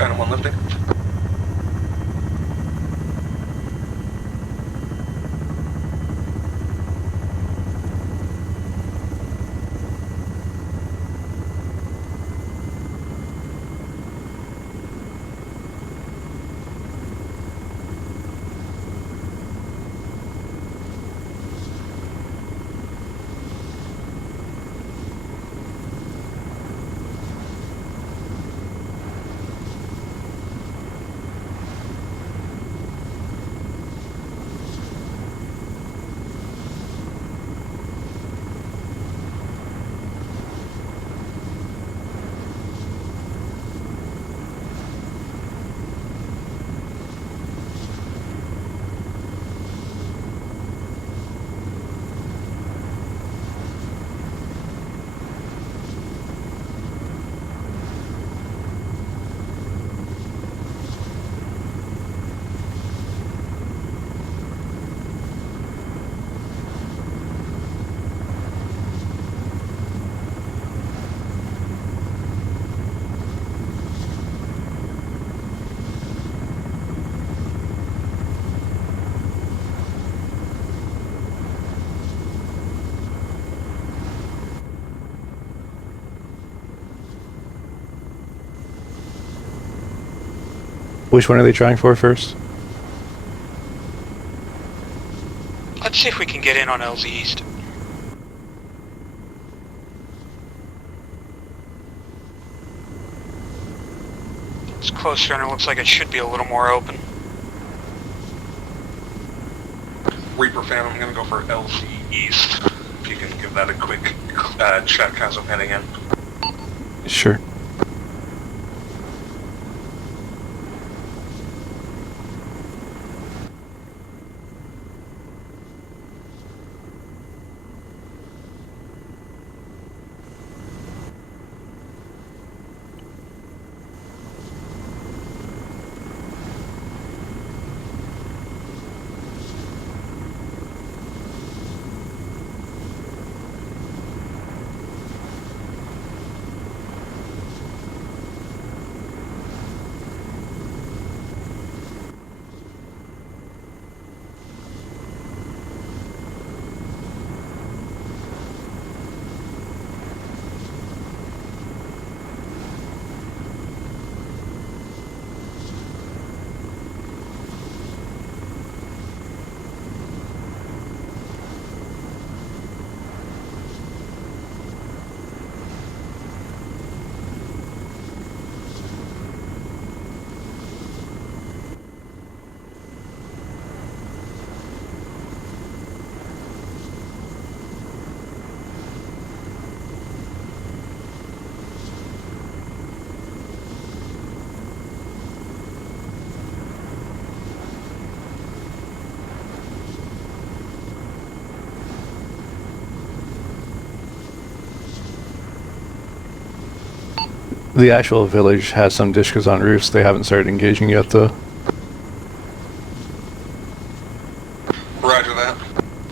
Phantom 1 lifting. Which one are they trying for first? Let's see if we can get in on LZ East. It's closer and it looks like it should be a little more open. Reaper Phantom, I'm going to go for LZ East. If you can give that a quick check as I'm heading in. Sure. The actual village has some dishes on roofs. They haven't started engaging yet, though. Roger that.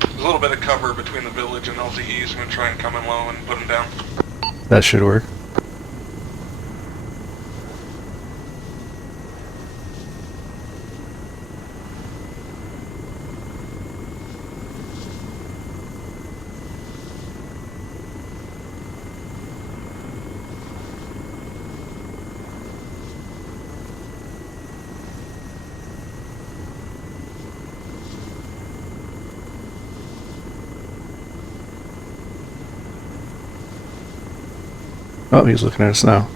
There's a little bit of cover between the village and LZ East. I'm going to try and come in low and put them down. That should work. Oh, he's looking at us now.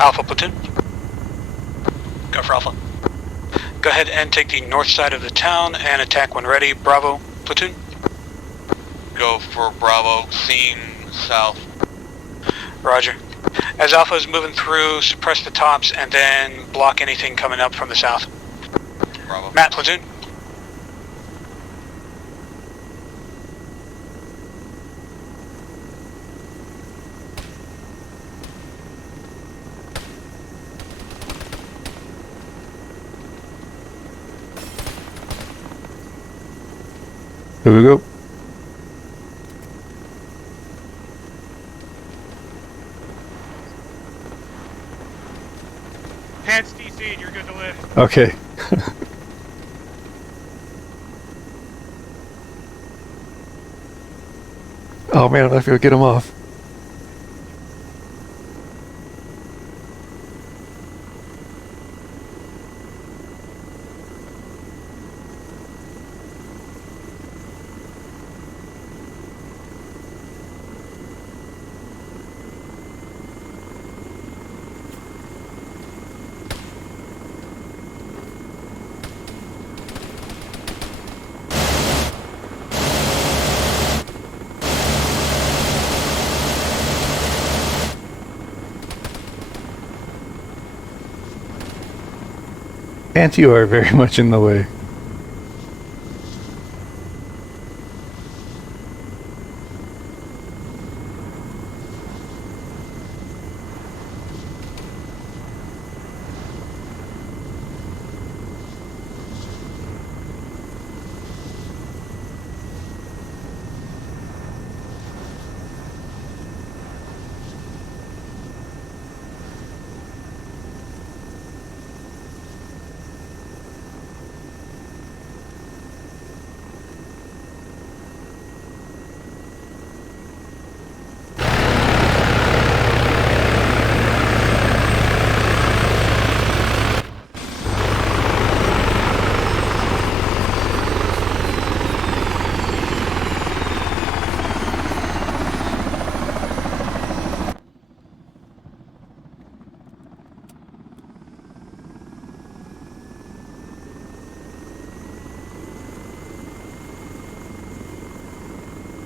Alpha platoon. Go for Alpha. Go ahead and take the north side of the town and attack when ready. Bravo platoon. Go for Bravo, seeing south. Roger. As Alpha is moving through, suppress the tops and then block anything coming up from the south. Bravo. Matt platoon. Here we go. Pants DC and you're good to live. Okay. Oh man, I'm not gonna get him off. And you are very much in the way.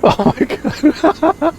Oh my god.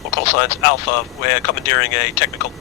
We'll call signs Alpha. We're commandeering a technical.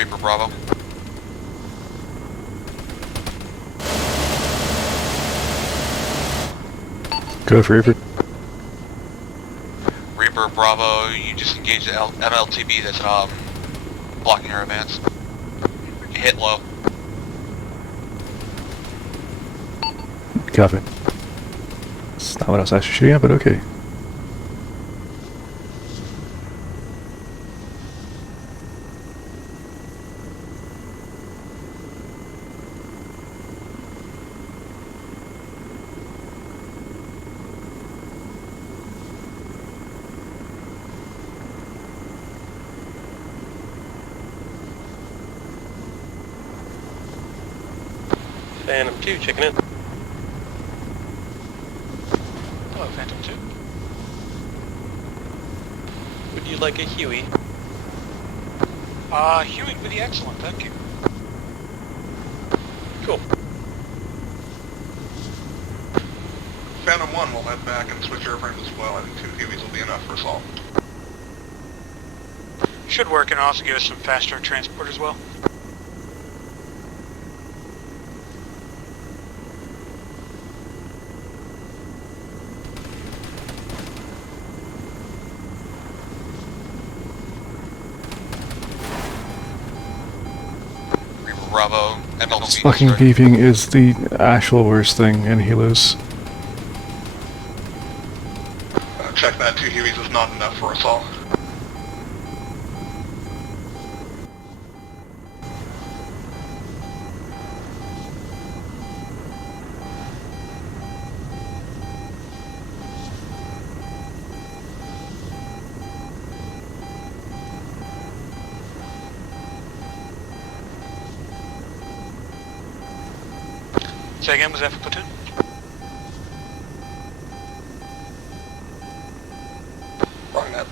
Reaper Bravo. Go for Reaper. Reaper Bravo, you just engaged the MLTB that's blocking your advance. You hit low. Copy. It's not what I was actually shooting at, but okay. Phantom 2, checking in. Hello, Phantom 2. Would you like a Huey? Huey would be excellent, thank you. Cool. Phantom 1 will head back and switch airframes as well. I think 2 Hueys will be enough for assault. Should work and also give us some faster transport as well. Reaper Bravo, This MLTB. fucking beeping is the actual worst thing in Helos. Check that 2 Hueys is not enough for assault. Say again, was that for platoon? Wrong net.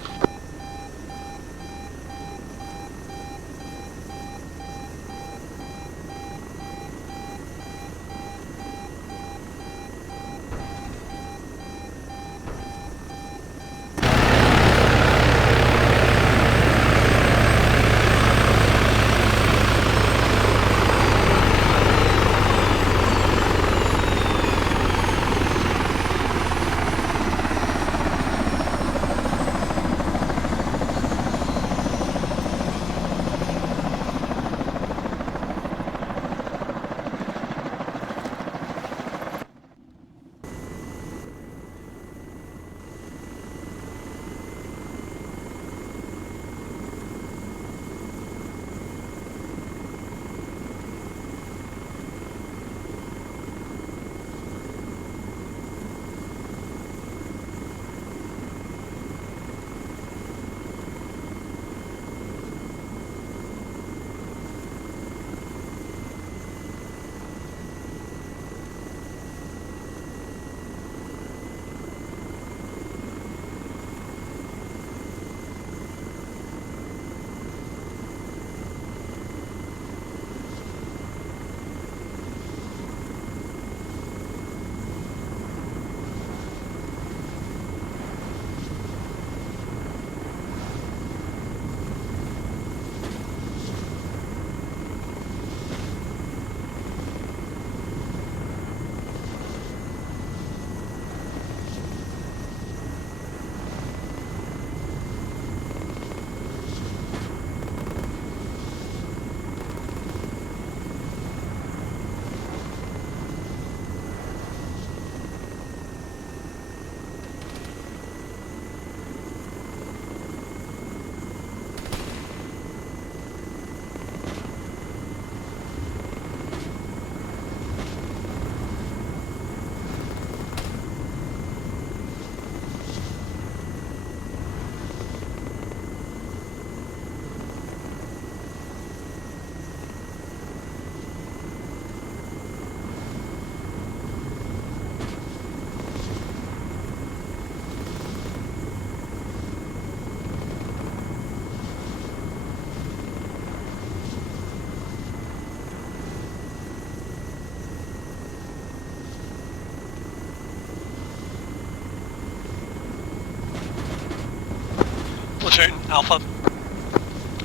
Platoon, Alpha.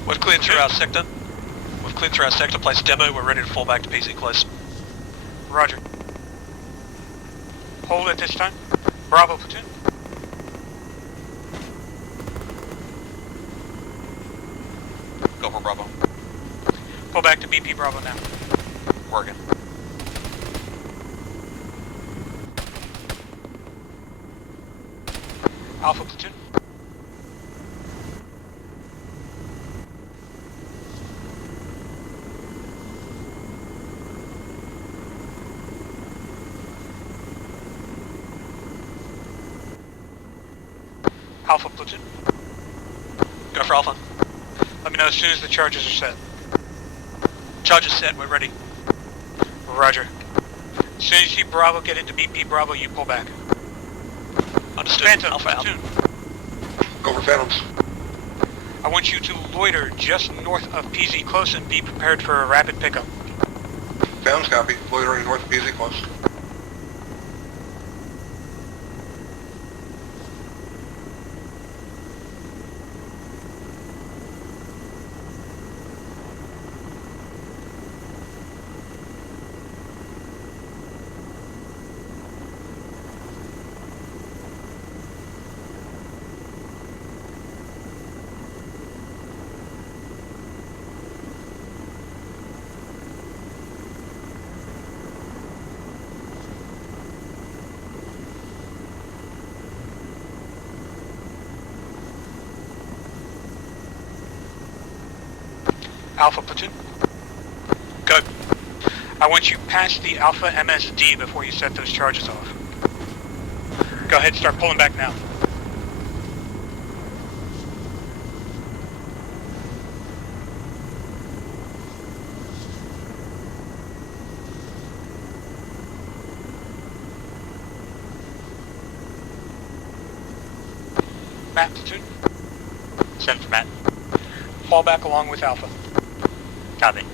We're cleared through our sector. cleared through our sector, place demo, we're ready to fall back to PZ close. Roger. Hold at this time. Bravo platoon. Go for Bravo. Pull back to BP Bravo now. Working. Alpha platoon. Alpha platoon. Go for Alpha. Let me know as soon as the charges are set. Charge is set, we're ready. Roger. As soon as you see Bravo get into BP Bravo, you pull back. Understood. Phantom Alpha out. platoon. Go for Phantoms. I want you to loiter just north of PZ close and be prepared for a rapid pickup. Phantoms copy. Loitering north of PZ close. Alpha platoon. Go. I want you past the Alpha MSD before you set those charges off. Go ahead, start pulling back now. Matt platoon. Send for Matt. Fall back along with Alpha. Copy.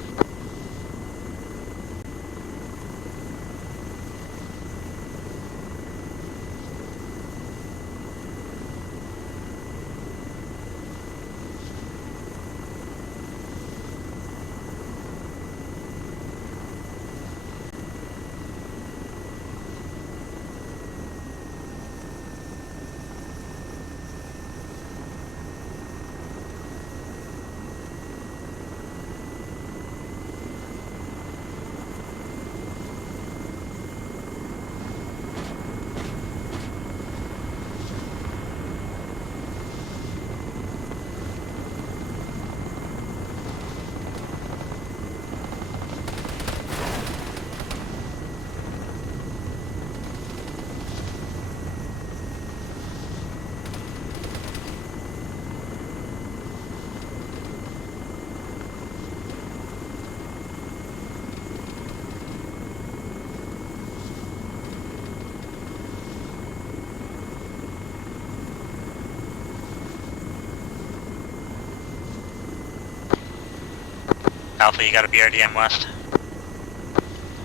Alpha, you got a BRDM west.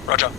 Roger.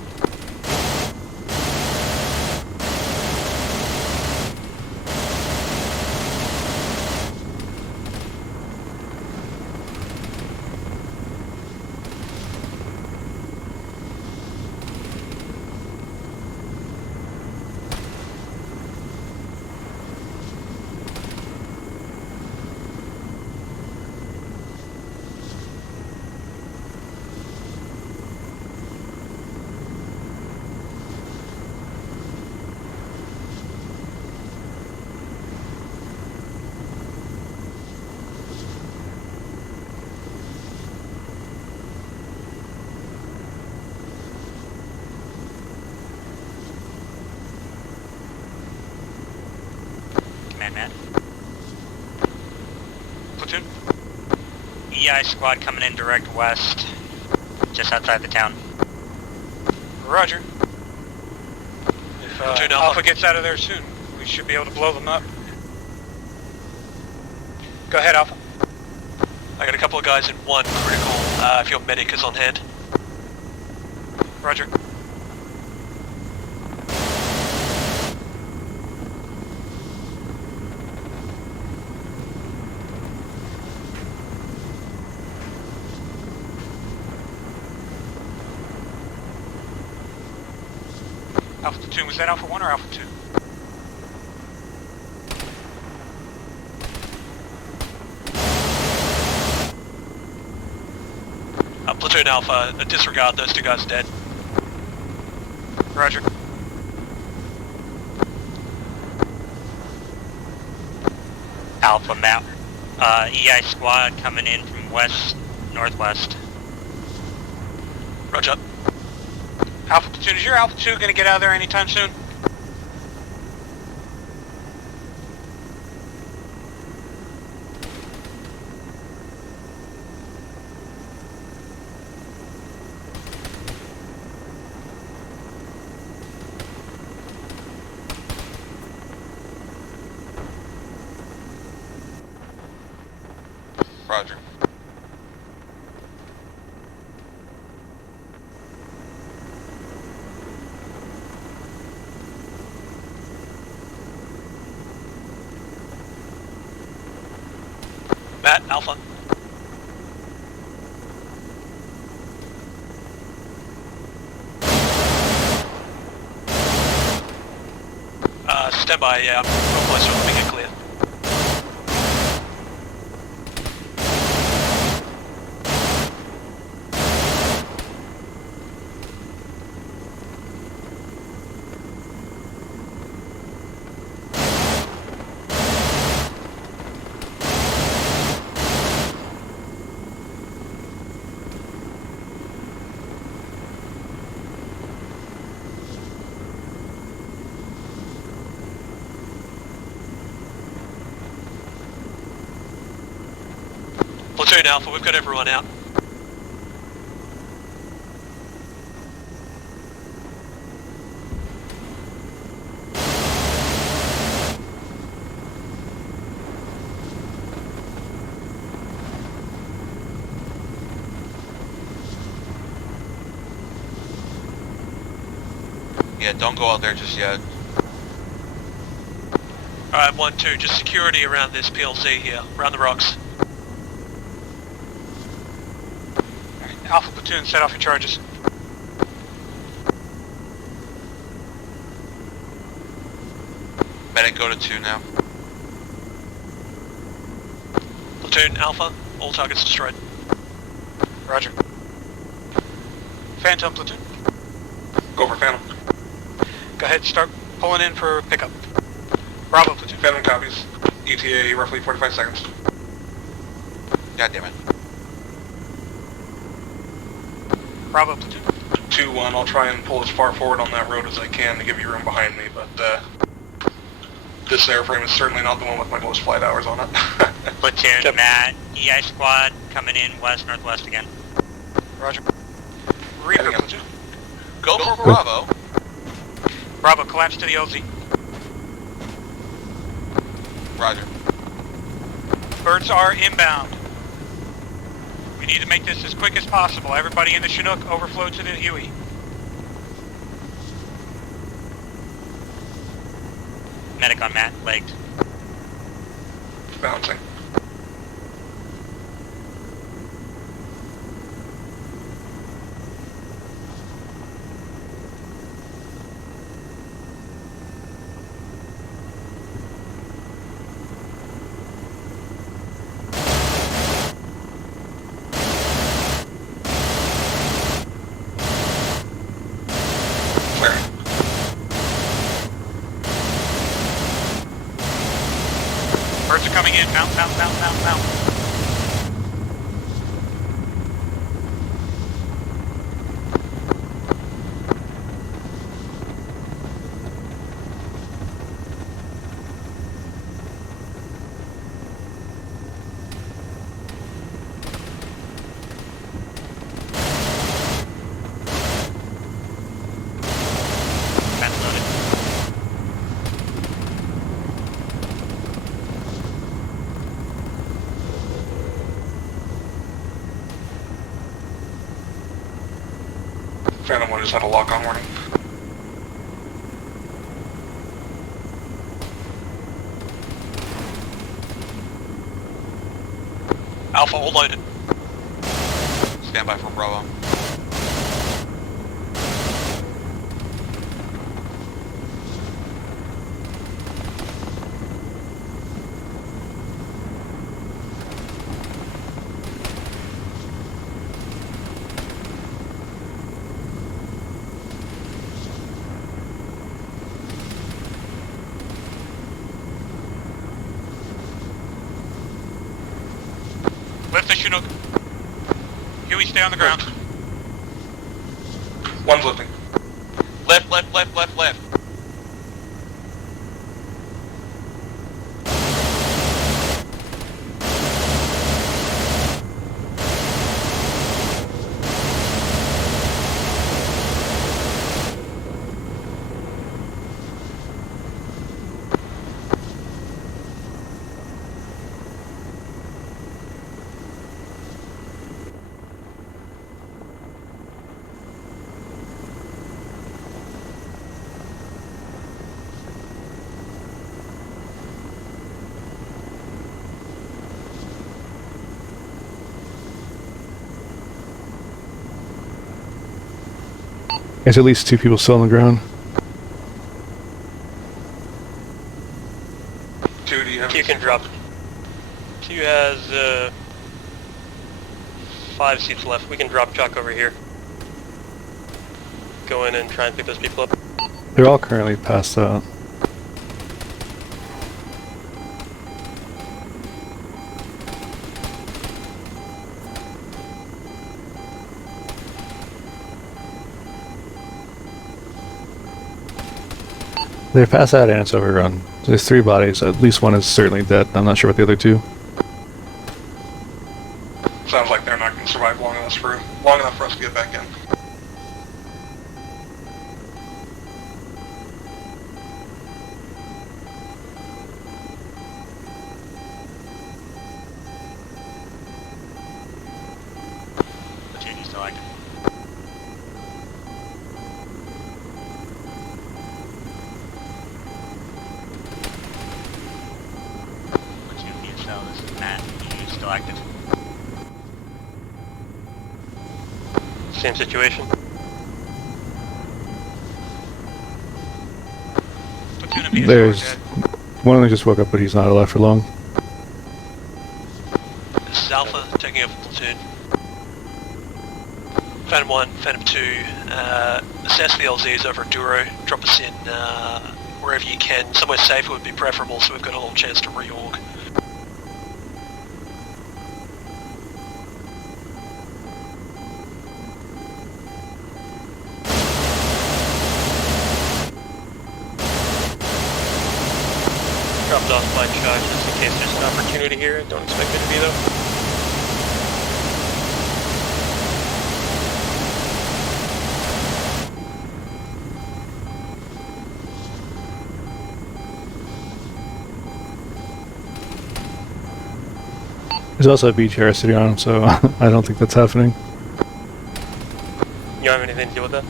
Command Matt. Platoon. EI squad coming in direct west, just outside the town. Roger. If Platoon Alpha Alpha. gets out of there soon, we should be able to blow them up. Go ahead, Alpha. I got a couple of guys in one critical, if your medic is on hand. Roger. Alpha Platoon, was that Alpha 1 or Alpha 2? Platoon Alpha, disregard, those two guys are dead. Roger. Alpha map. EI squad coming in from west, northwest. Roger. Alpha Platoon, is your Alpha 2 going to get out of there anytime soon? Roger. Matt, Alpha. Stand by, yeah. Real close to it, make it clear. Platoon Alpha, we've got everyone out. Yeah, don't go out there just yet. Alright, 1-2, just security around this PLC here, around the rocks. Alpha Platoon, set off your charges. Medic, go to 2 now. Platoon Alpha, all targets destroyed. Roger. Phantom Platoon, Go for Phantom. go ahead, start pulling in for pickup. Bravo Platoon. Phantom copies. ETA roughly 45 seconds. God damn it. Bravo Platoon. 2-1, I'll try and pull as far forward on that road as I can to give you room behind me, but this airframe is certainly not the one with my most flight hours on it. Platoon, Yep. Matt. EI squad coming in west, northwest again. Roger. Reaper Heading up. Platoon. Go for Bravo. Bravo, collapse to the LZ. Roger. Birds are inbound. We need to make this as quick as possible. Everybody in the Chinook overflow to the Huey. Medic on Matt, legged. Bouncing. Clearing. Birds are coming in. Mount, mount, mount, mount, mount. Matt's loaded. Phantom 1 just had a lock-on warning. Alpha, all loaded. Stand by for Bravo. Lift the Chinook. Huey, stay on the ground. One's lifting. Left, left, left, left, left. There's at least 2 people still on the ground. Two, do you have? Q can drop. Q has 5 seats left. We can drop Chuck over here. Go in and try and pick those people up. They're all currently passed out. They're passed out and it's overrun. There's 3 bodies. At least one is certainly dead. I'm not sure about the other 2. Sounds like they're not going to survive long enough for us to get back in. Platoon, you still active? Platoon, PSL, this is Matt. You still active? Same situation. Platoon and PSL are There's dead. one of them just woke up, but he's not alive for long. This is Alpha taking over platoon. Phantom 1, Phantom 2, assess the LZs over at Duro. Drop us in wherever you can. Somewhere safe would be preferable so we've got a little chance to reorg. Dropped off my charge just in case there's an opportunity here. Don't expect it to be though. There's also a BTR sitting on him, so I don't think that's happening. You don't have anything to do with that?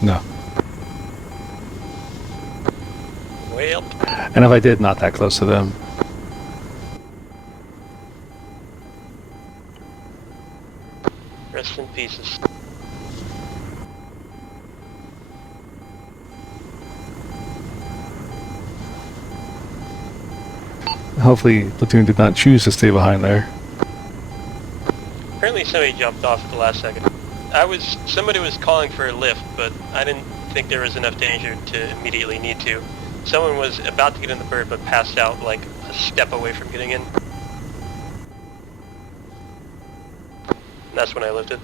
No. Way up. And if I did, not that close to them. Rest in pieces. Hopefully, Platoon did not choose to stay behind there. Apparently somebody jumped off at the last second. Somebody was calling for a lift, but I didn't think there was enough danger to immediately need to. Someone was about to get in the bird but passed out like a step away from getting in. And that's when I lifted.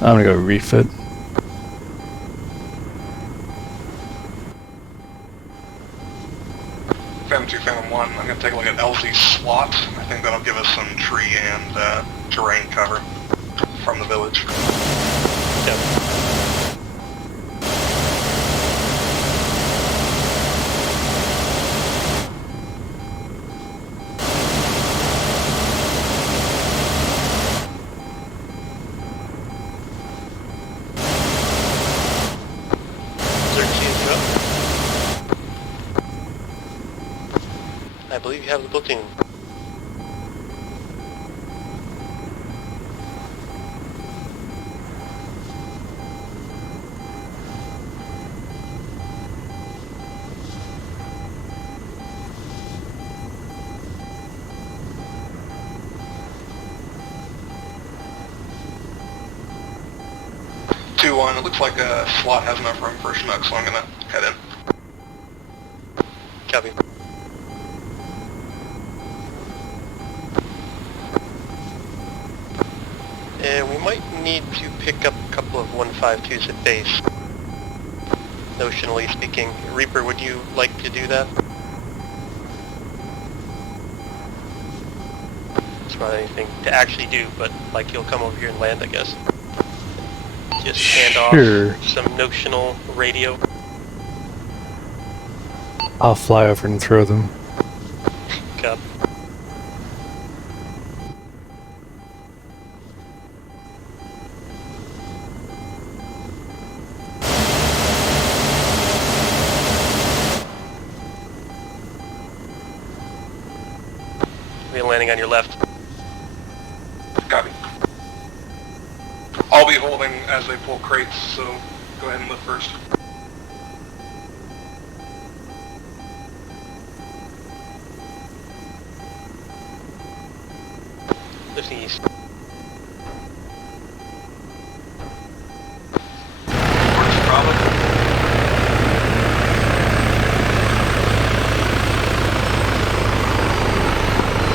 I'm gonna go refit. Phantom 2, Phantom 1, I'm going to take a look at LZ SWAT. I think that'll give us some tree and terrain cover from the village. Yep. I believe you have the platoon. 2-1, it looks like a slot has enough room for a Chinook, so I'm gonna head in. Copy. And we might need to pick up a couple of 152s at base. Notionally speaking. Reaper, would you like to do that? It's not anything to actually do, but like you'll come over here and land, I guess. Just hand Sure. off some notional radio. I'll fly over and throw them. Copy. We're landing on your left. Copy. I'll be holding as they pull crates, so go ahead and lift first. Lifting east. Works, Bravo.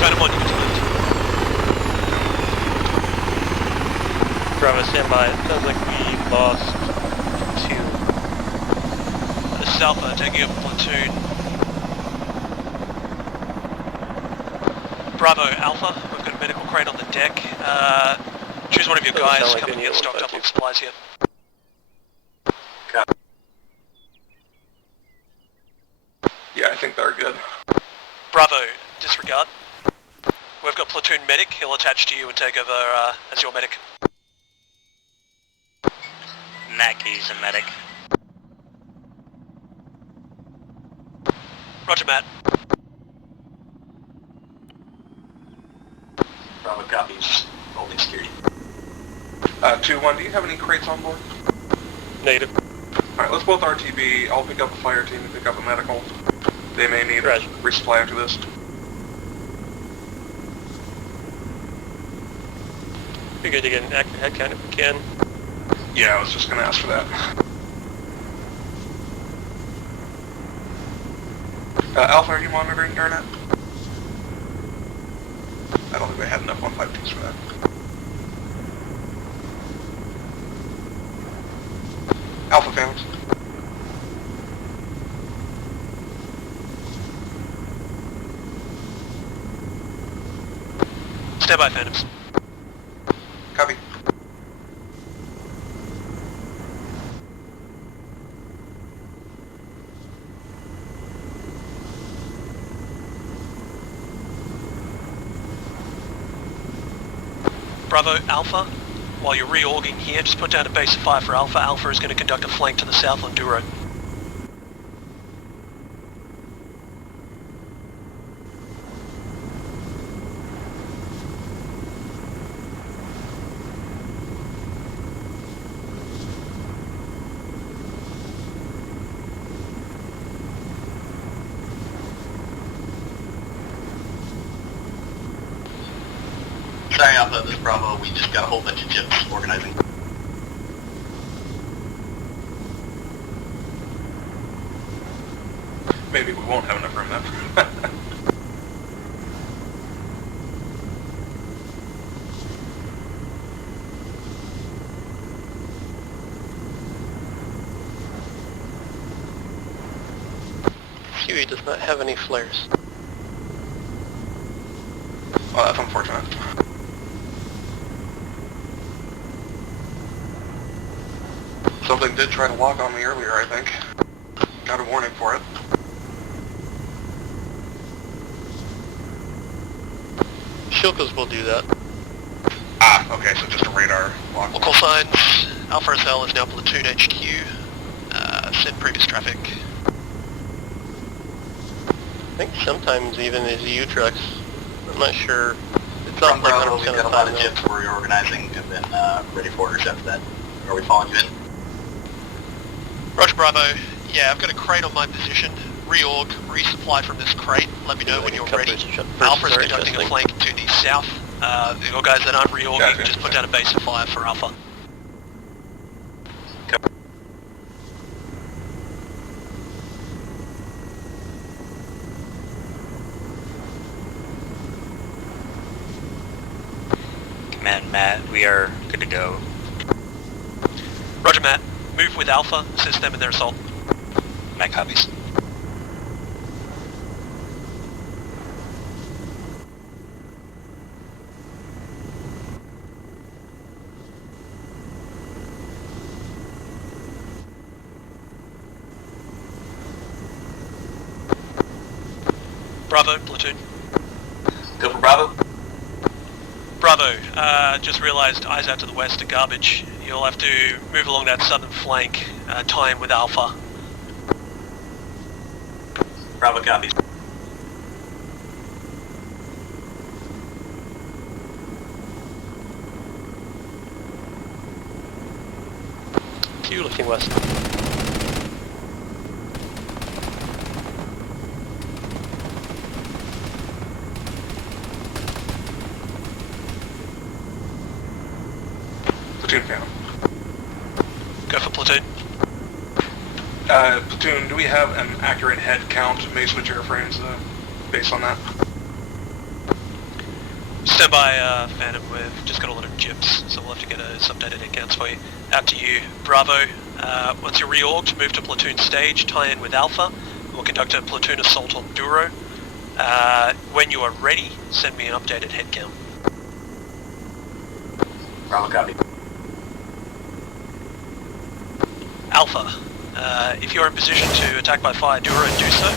Phantom 1, you can lift. Bravo, stand by. It sounds like we lost 2. This is Alpha, taking up a platoon. Bravo, Alpha, we've got a medical crate on the deck. Choose one of your Doesn't guys, sound like come and they get need stocked up 152. on supplies here. Yeah, I think they're good. Bravo, disregard. We've got platoon medic, he'll attach to you and take over as your medic. Mackey's a medic. Roger, Matt. Bravo copies. Holding security. 2-1, do you have any crates on board? Negative. Alright, let's both RTB. I'll pick up a fire team and pick up a medical. They may need Roger. a resupply after this. Be good to get an active head count if we can. Yeah, I was just gonna ask for that. Alpha, are you monitoring Internet? I don't think they had enough 152s for that. Alpha Phantoms. Stand by, Phantoms. Copy. Bravo, Alpha, while you're reorging here, just put down a base of fire for Alpha. Alpha is going to conduct a flank to the south on Duro. Sorry, Alpha, this is Bravo. We just got a whole bunch of jips organizing. Maybe we won't have enough room then. Huey does not have any flares. Well, that's unfortunate. Something did try to lock on me earlier, I think. Got a warning for it. Shilkas will do that. Ah, okay, so just a radar lock. Local signs, Alpha SL is now platoon HQ. Send previous traffic. I think sometimes even is U-trucks. I'm not sure. It's From not like Bravo, 100% we've of got the a lot time of though. jips. We're reorganizing and then ready for orders after that. Are we following you in? Roger, Bravo. Yeah, I've got a crate on my position. Reorg, resupply from this crate. Let me know when you're ready. Alpha's conducting a flank to the south. Your guys that aren't reorging, Gotcha. just put down a base of fire for Alpha. Matt, we are good to go. Roger, Matt. Move with Alpha, assist them in their assault. Matt copies. Bravo, platoon. Go for Bravo. Bravo, just realised eyes out to the west are garbage. You'll have to move along that southern flank, tie in with Alpha. Bravo copies. Q looking west. Platoon Phantom. Go for platoon. Platoon, do we have an accurate head count based with airframes based on that? Stand by, Phantom, we've just got a lot of gyps, so we'll have to get some updated head counts for you. Out to you, Bravo. Once you're reorged, move to platoon stage, tie in with Alpha. We'll conduct a platoon assault on Duro. When you are ready, send me an updated head count. Bravo copy. Alpha, if you're in position to attack by fire Duro, do so.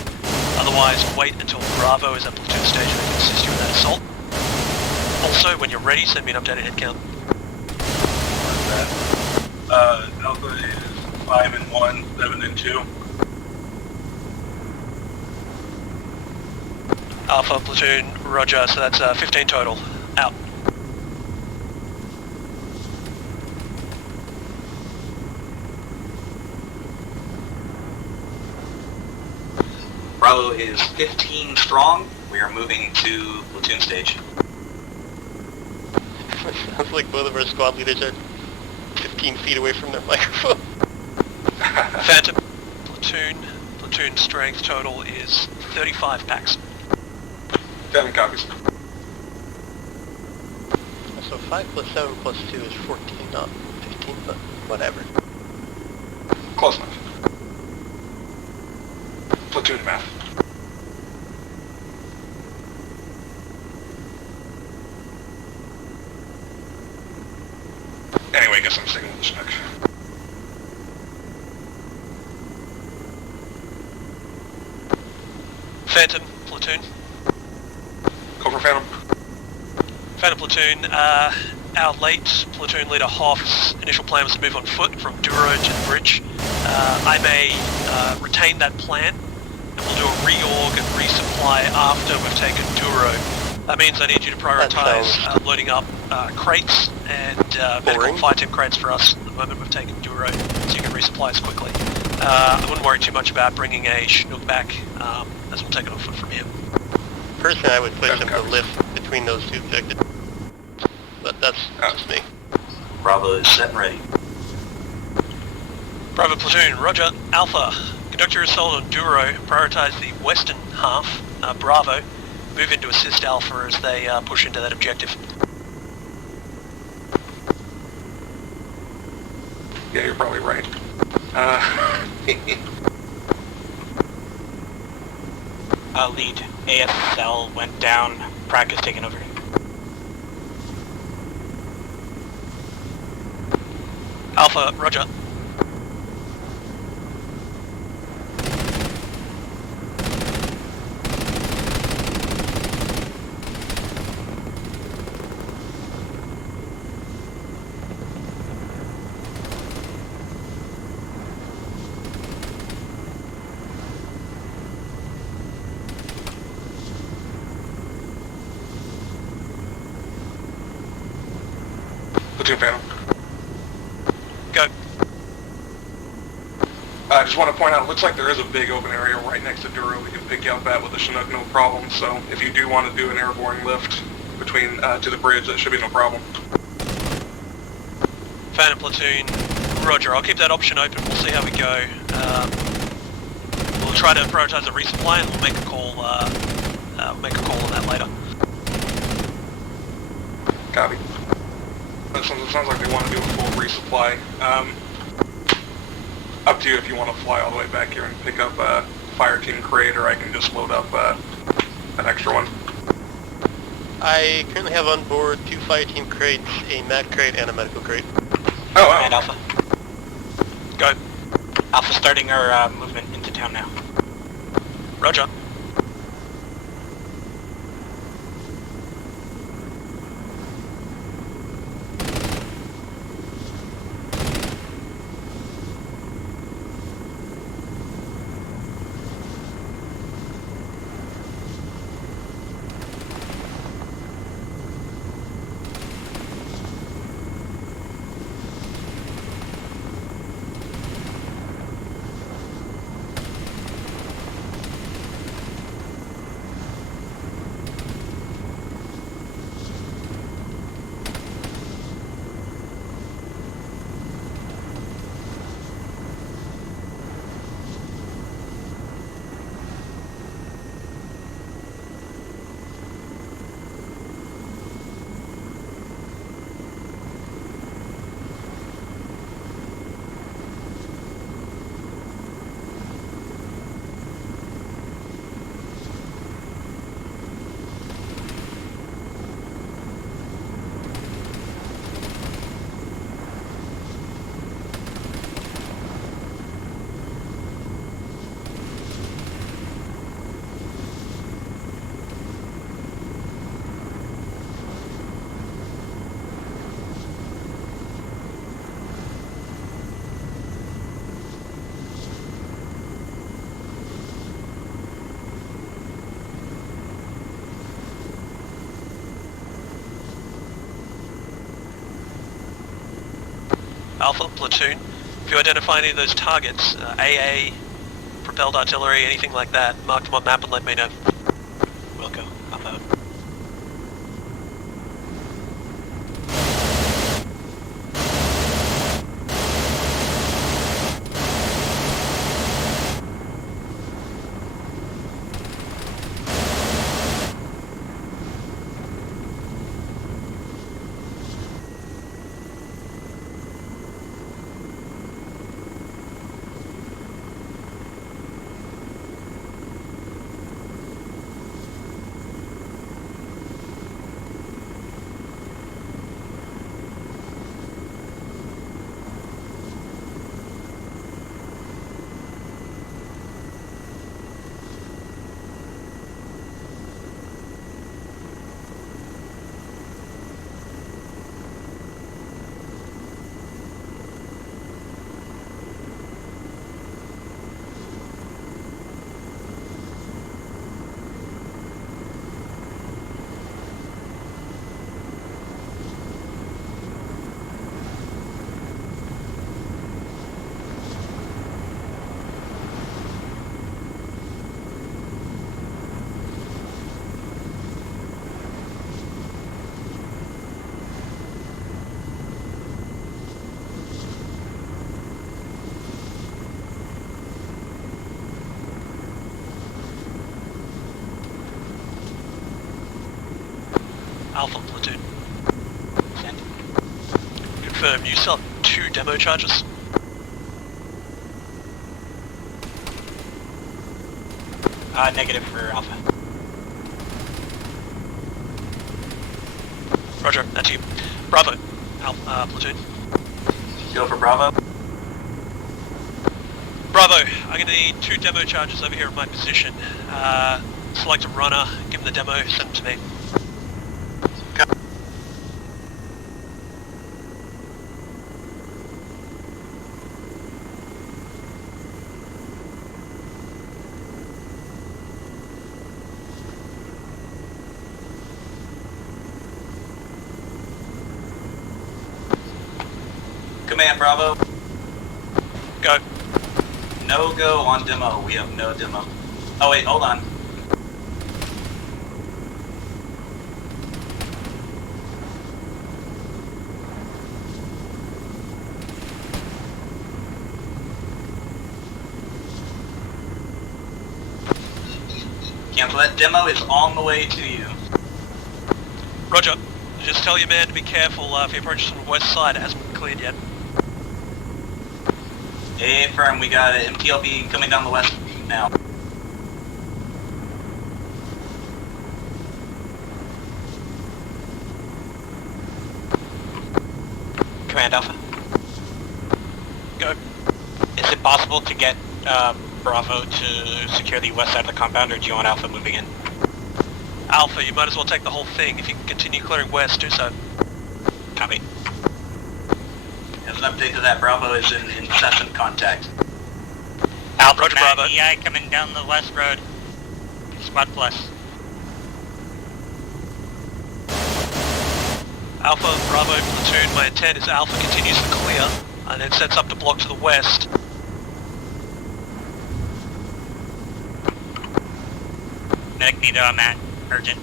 Otherwise, wait until Bravo is at platoon stage and they can assist you in that assault. Also, when you're ready, send me an updated head count. Alpha is 5 and 1, 7 and 2. Alpha, platoon, roger, so that's 15 total. Out. Bravo is 15 strong. We are moving to platoon stage. Sounds like both of our squad leaders are 15 feet away from their microphone. Phantom, platoon strength total is 35 packs. Phantom copies. So 5 plus 7 plus 2 is 14, not 15, but whatever. Close enough. Platoon math. Anyway, I guess I'm sticking with the Chinook. Phantom, platoon. Go for Phantom. Phantom platoon, our late platoon leader Hoff's initial plan was to move on foot from Duro to the bridge. I may retain that plan, and we'll do a reorg and resupply after we've taken Duro. That means I need you to prioritise loading up crates and medical fire team crates for us at the moment we've taken Duro, so you can resupply us quickly. I wouldn't worry too much about bringing a Chinook back, as we'll take it on foot from here. Personally, I would push him to lift between those two objectives. But that's just me. Bravo is set and ready. Bravo platoon, roger. Alpha, conduct your assault on Duro, prioritise the western half, Bravo. Move in to assist Alpha as they push into that objective. Yeah, you're probably right. Lead. ASL went down. Prac is taken over. Alpha, roger. Platoon Phantom. Go. I just want to point out, it looks like there is a big open area right next to Duro. We can pick you up at with a Chinook, no problem. So if you do want to do an airborne lift between to the bridge, that should be no problem. Phantom platoon, roger. I'll keep that option open. We'll see how we go. We'll try to prioritise a resupply and we'll make a call. On that later. Copy. sounds like they want to do a full resupply. Up to you if you want to fly all the way back here and pick up a fire team crate, or I can just load up an extra one. I currently have on board 2 fire team crates, a mag crate, and a medical crate. Oh, wow. And Alpha. Go. Alpha starting our movement into town now. Roger. Alpha, platoon, if you identify any of those targets, AA, propelled artillery, anything like that, mark them on map and let me know. We'll go. Alpha. Alpha, platoon. Confirm, you still have 2 demo charges? Negative for Alpha. Roger, that's you. Bravo, Alpha, platoon. Go for Bravo. Bravo, I'm gonna need 2 demo charges over here at my position. Select a runner, give him the demo, send him to me. Command Bravo. Go. No go on demo. We have no demo. Oh wait, hold on. Cancel that. Demo is on the way to you. Roger. Just tell your man to be careful if he approaches from the west side. It hasn't been cleared yet. Affirm, we got an MTLB coming down the west now. Command Alpha. Go. Is it possible to get Bravo to secure the west side of the compound, or do you want Alpha moving in? Alpha, you might as well take the whole thing. If you can continue clearing west, do so. Copy. As an update to that, Bravo is in incessant contact. Alpha, Roger, Matt, Bravo. EI coming down the west road. Squad plus. Alpha, Bravo, platoon, my intent is Alpha continues to clear, and then sets up to block to the west. Medic need Matt. Urgent.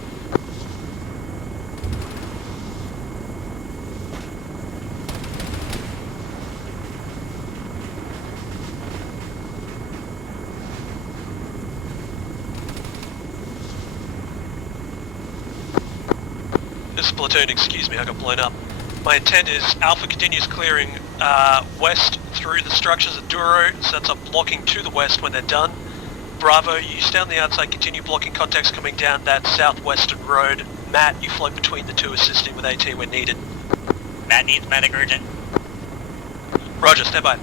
This platoon, excuse me, I got blown up. My intent is Alpha continues clearing west through the structures of Duro, sets up blocking to the west when they're done. Bravo, you stay on the outside, continue blocking contacts coming down that southwestern road. Matt, you float between the two, assisting with AT when needed. Matt needs medic urgent. Roger, stand by.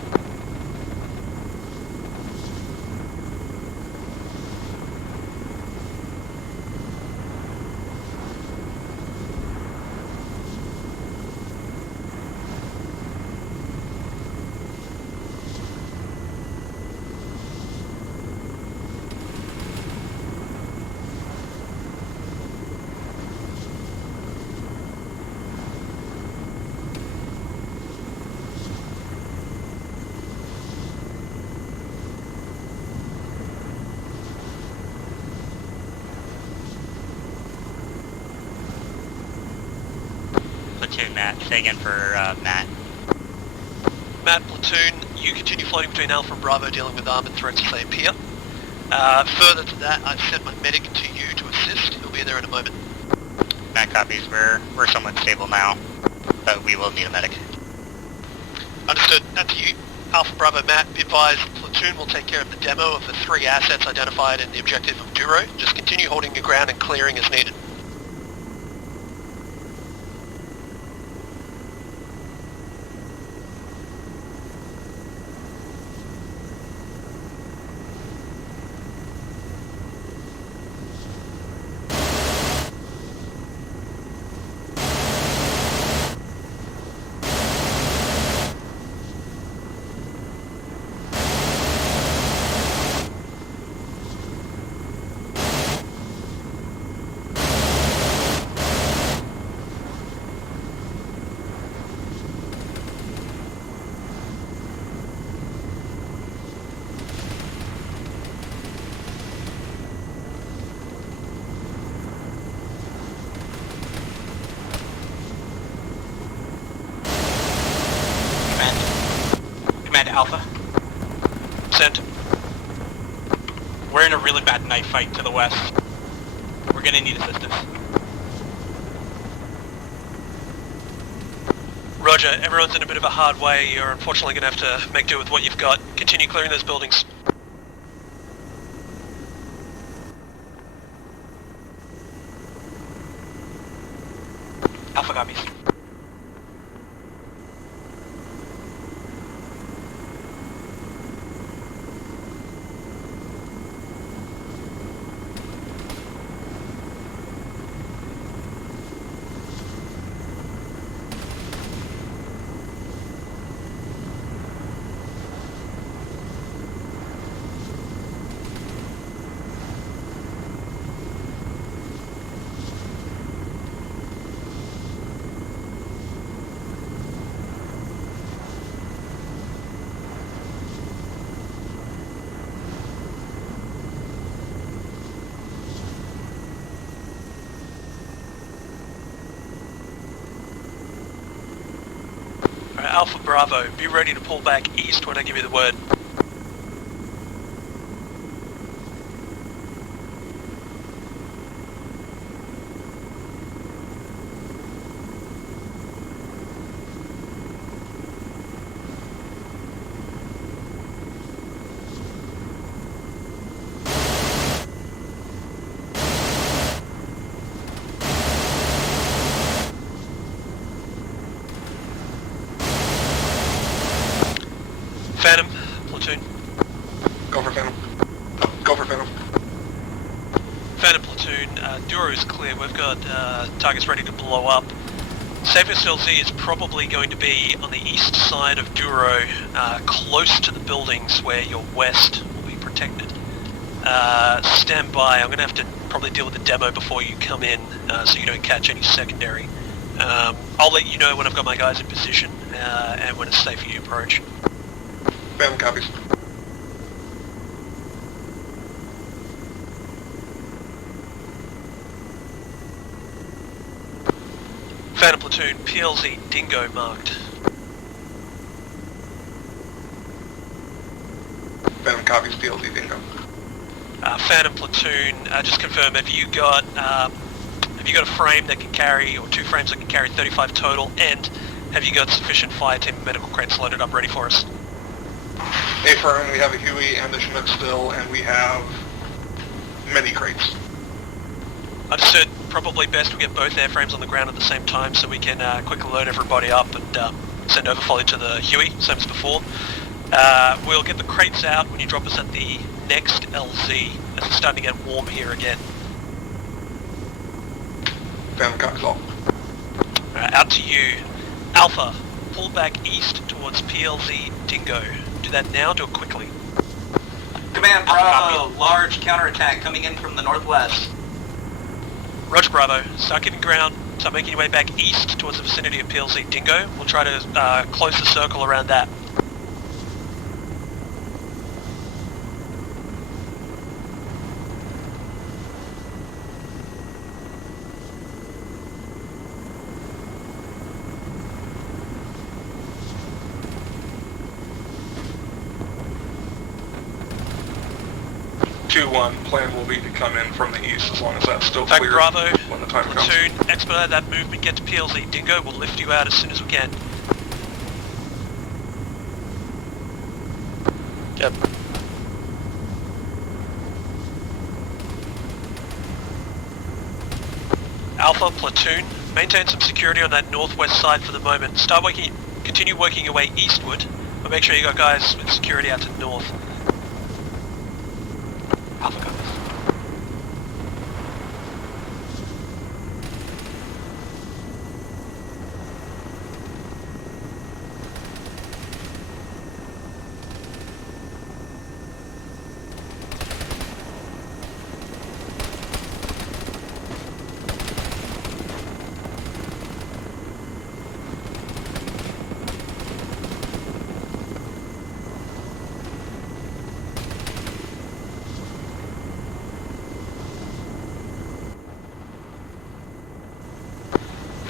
Platoon Matt. Say again for Matt. Matt, platoon, you continue floating between Alpha and Bravo, dealing with armored threats as they appear. Further to that, I've sent my medic to you to assist. He'll be there in a moment. Matt copies. We're somewhat stable now, but we will need a medic. Understood. That's you. Alpha, Bravo, Matt, be advised, platoon will take care of the demo of the 3 assets identified in the objective of Duro. Just continue holding your ground and clearing as needed. Command Alpha. Sent. We're in a really bad knife fight to the west. We're gonna need assistance. Roger, everyone's in a bit of a hard way. You're unfortunately going to have to make do with what you've got. Continue clearing those buildings. Alpha copies. Alright, Alpha Bravo, be ready to pull back east when I give you the word. Phantom, platoon. Go for Phantom. Go for Phantom. Phantom platoon, Duro is clear. We've got targets ready to blow up. Safest LZ is probably going to be on the east side of Duro, close to the buildings where your west will be protected. Stand by. I'm going to have to probably deal with the demo before you come in, so you don't catch any secondary. I'll let you know when I've got my guys in position, and when it's safe for you to approach. Phantom copies. Phantom platoon, PLZ Dingo marked. Phantom copies, PLZ Dingo. Phantom platoon, just confirm, have you got a frame that can carry, or 2 frames that can carry 35 total, and have you got sufficient fire team and medical crates loaded up ready for us? Affirm, we have a Huey and a Chinook still, and we have many crates. Understood. Probably best we get both airframes on the ground at the same time so we can quickly load everybody up and send overfolly to the Huey, same as before. We'll get the crates out when you drop us at the next LZ, as it's starting to get warm here again. Phantom copies all. Out to you. Alpha, pull back east towards PLZ Dingo. Do that now, do it quickly. Command Bravo, large counterattack coming in from the northwest. Roger Bravo, start getting ground, start making your way back east towards the vicinity of PLZ Dingo. We'll try to close the circle around that. Plan will be to come in from the east as long as that's still Fact clear Bravo, when the time comes. platoon, expedite that movement, get to PLZ Dingo, we'll lift you out as soon as we can. Yep. Alpha, platoon, maintain some security on that northwest side for the moment. Continue working your way eastward, but make sure you got guys with security out to the north. Alpha copies.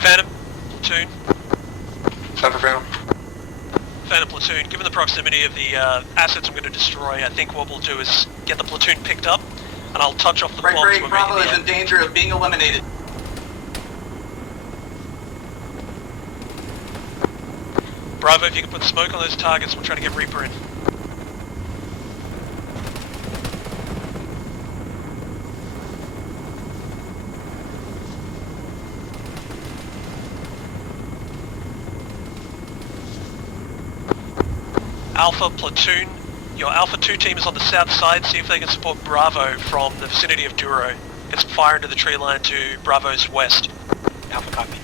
Phantom, platoon. Time for Phantom. Phantom platoon, given the proximity of the assets I'm going to destroy, I think what we'll do is get the platoon picked up, and I'll touch off the bombs when we're Bravo in the is in danger of being eliminated. Bravo, if you can put smoke on those targets, we'll try to get Reaper in. Alpha platoon, your Alpha 2 team is on the south side, see if they can support Bravo from the vicinity of Duro. Get some fire into the tree line to Bravo's west. Alpha copy.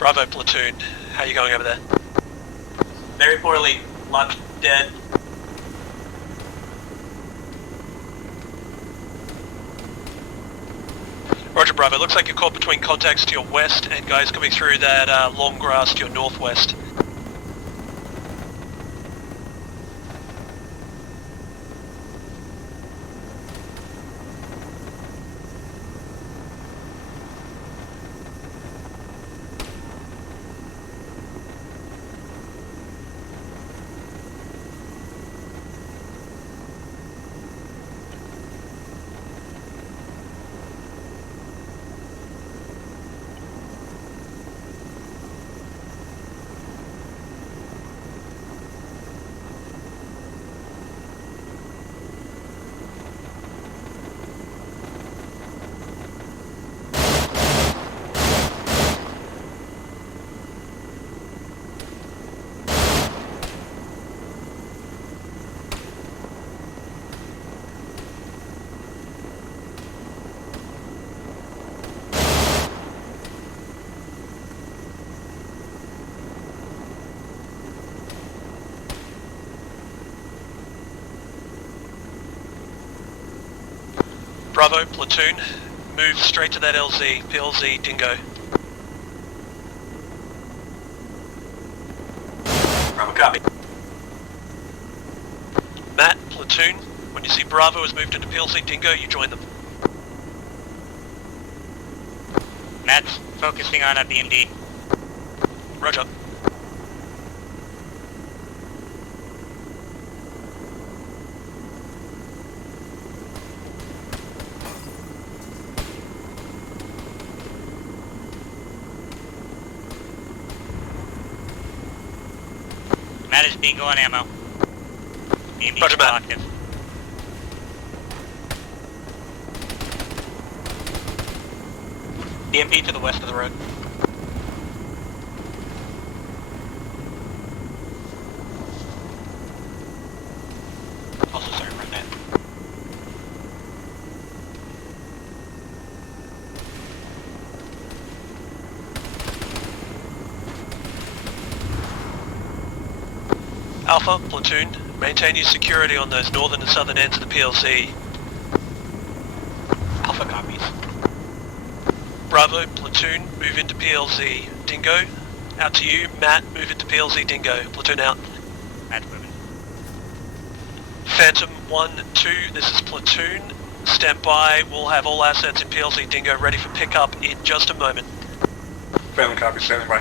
Bravo platoon, how are you going over there? Very poorly. Lots dead. Roger, Bravo. Looks like you're caught between contacts to your west and guys coming through that long grass to your northwest. Bravo, platoon, move straight to that LZ, PLZ, Dingo. Bravo, copy. Matt, platoon, when you see Bravo has moved into PLZ Dingo, you join them. Matt's focusing on a BMD. Roger. Matt is bingo on ammo. BMD Roger, still Matt. active. DMP to the west of the road. Also sorry for that. Alpha, platoon, maintain your security on those northern and southern ends of the PLC. Alpha copies. Bravo, platoon, move into PLZ. Dingo, out to you. Matt, move into PLZ Dingo. Platoon out. Matt's moving. Phantom 1, 2, this is platoon. Stand by, we'll have all assets in PLZ Dingo ready for pickup in just a moment. Phantom copy, standing by.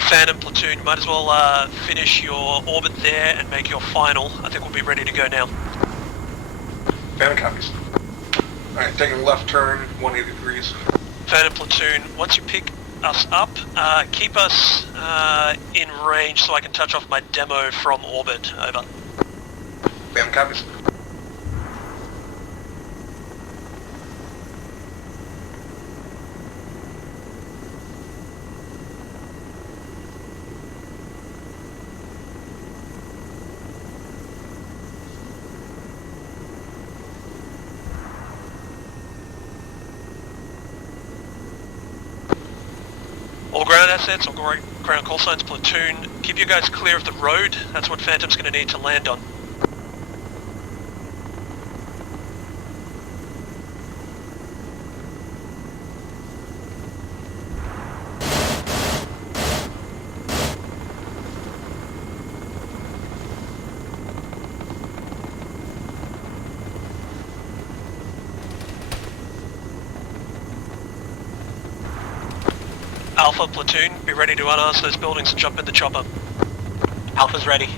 Phantom platoon, might as well finish your orbit there and make your final. I think we'll be ready to go now. Phantom copies. Alright, taking a left turn, 180 degrees. Phantom platoon, once you pick us up, keep us in range so I can touch off my demo from orbit. Over. Phantom copies. All ground assets, all ground call signs, platoon, keep you guys clear of the road. That's what Phantom's going to need to land on. Alpha platoon, be ready to unask those buildings and jump in the chopper. Alpha's ready.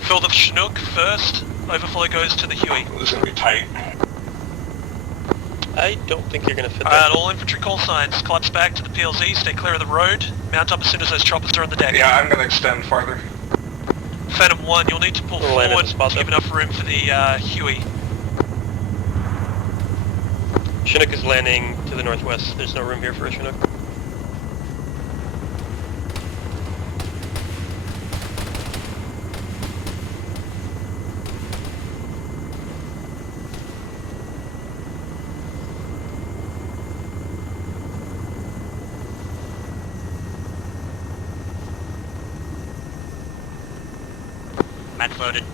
Fill the Chinook first, overflow goes to the Huey. This is going to be tight. I don't think you're going to fit Alright, that. all infantry call signs, collapse back to the PLZ, stay clear of the road, mount up as soon as those choppers are on the deck. Yeah, I'm going to extend farther. Phantom 1, you'll need to pull We'll land at forward the spot to give there. enough room for the Huey. Chinook is landing to the northwest. There's no room here for a Chinook. Match loaded.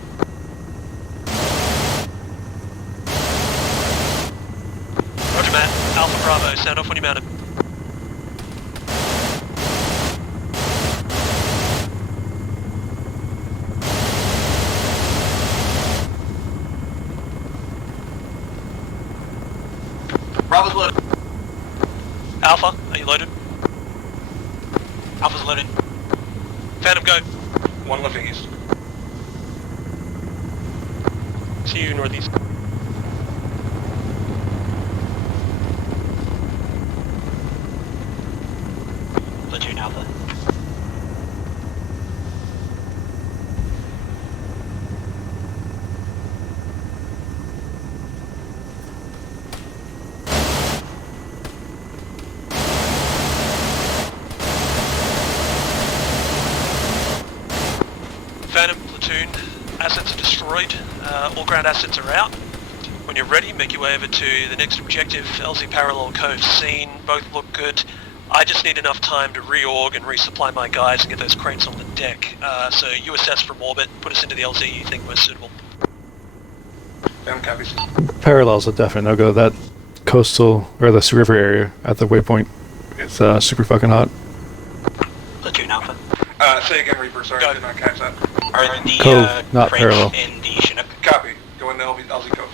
Roger, Matt. Alpha Bravo, sound off when you're mounted. Bravo's loaded. Alpha, are you loaded? Alpha's loaded. Phantom, go. One lifting east. See you northeast. Platoon Alpha. Phantom, platoon, assets are destroyed. All ground assets are out. When you're ready, make your way over to the next objective, LZ Parallel Cove scene. Both look good. I just need enough time to reorg and resupply my guys and get those crates on the deck. So you assess from orbit, put us into the LZ you think most suitable. Phantom copies. Parallel's a definite no-go. That coastal, or this river area at the waypoint is super fucking hot. Platoon Alpha. Say again, Reaper, sorry, I did not catch that. Are the Cove, not crates parallel. in the Chinook? Copy. Go into LZ Cove.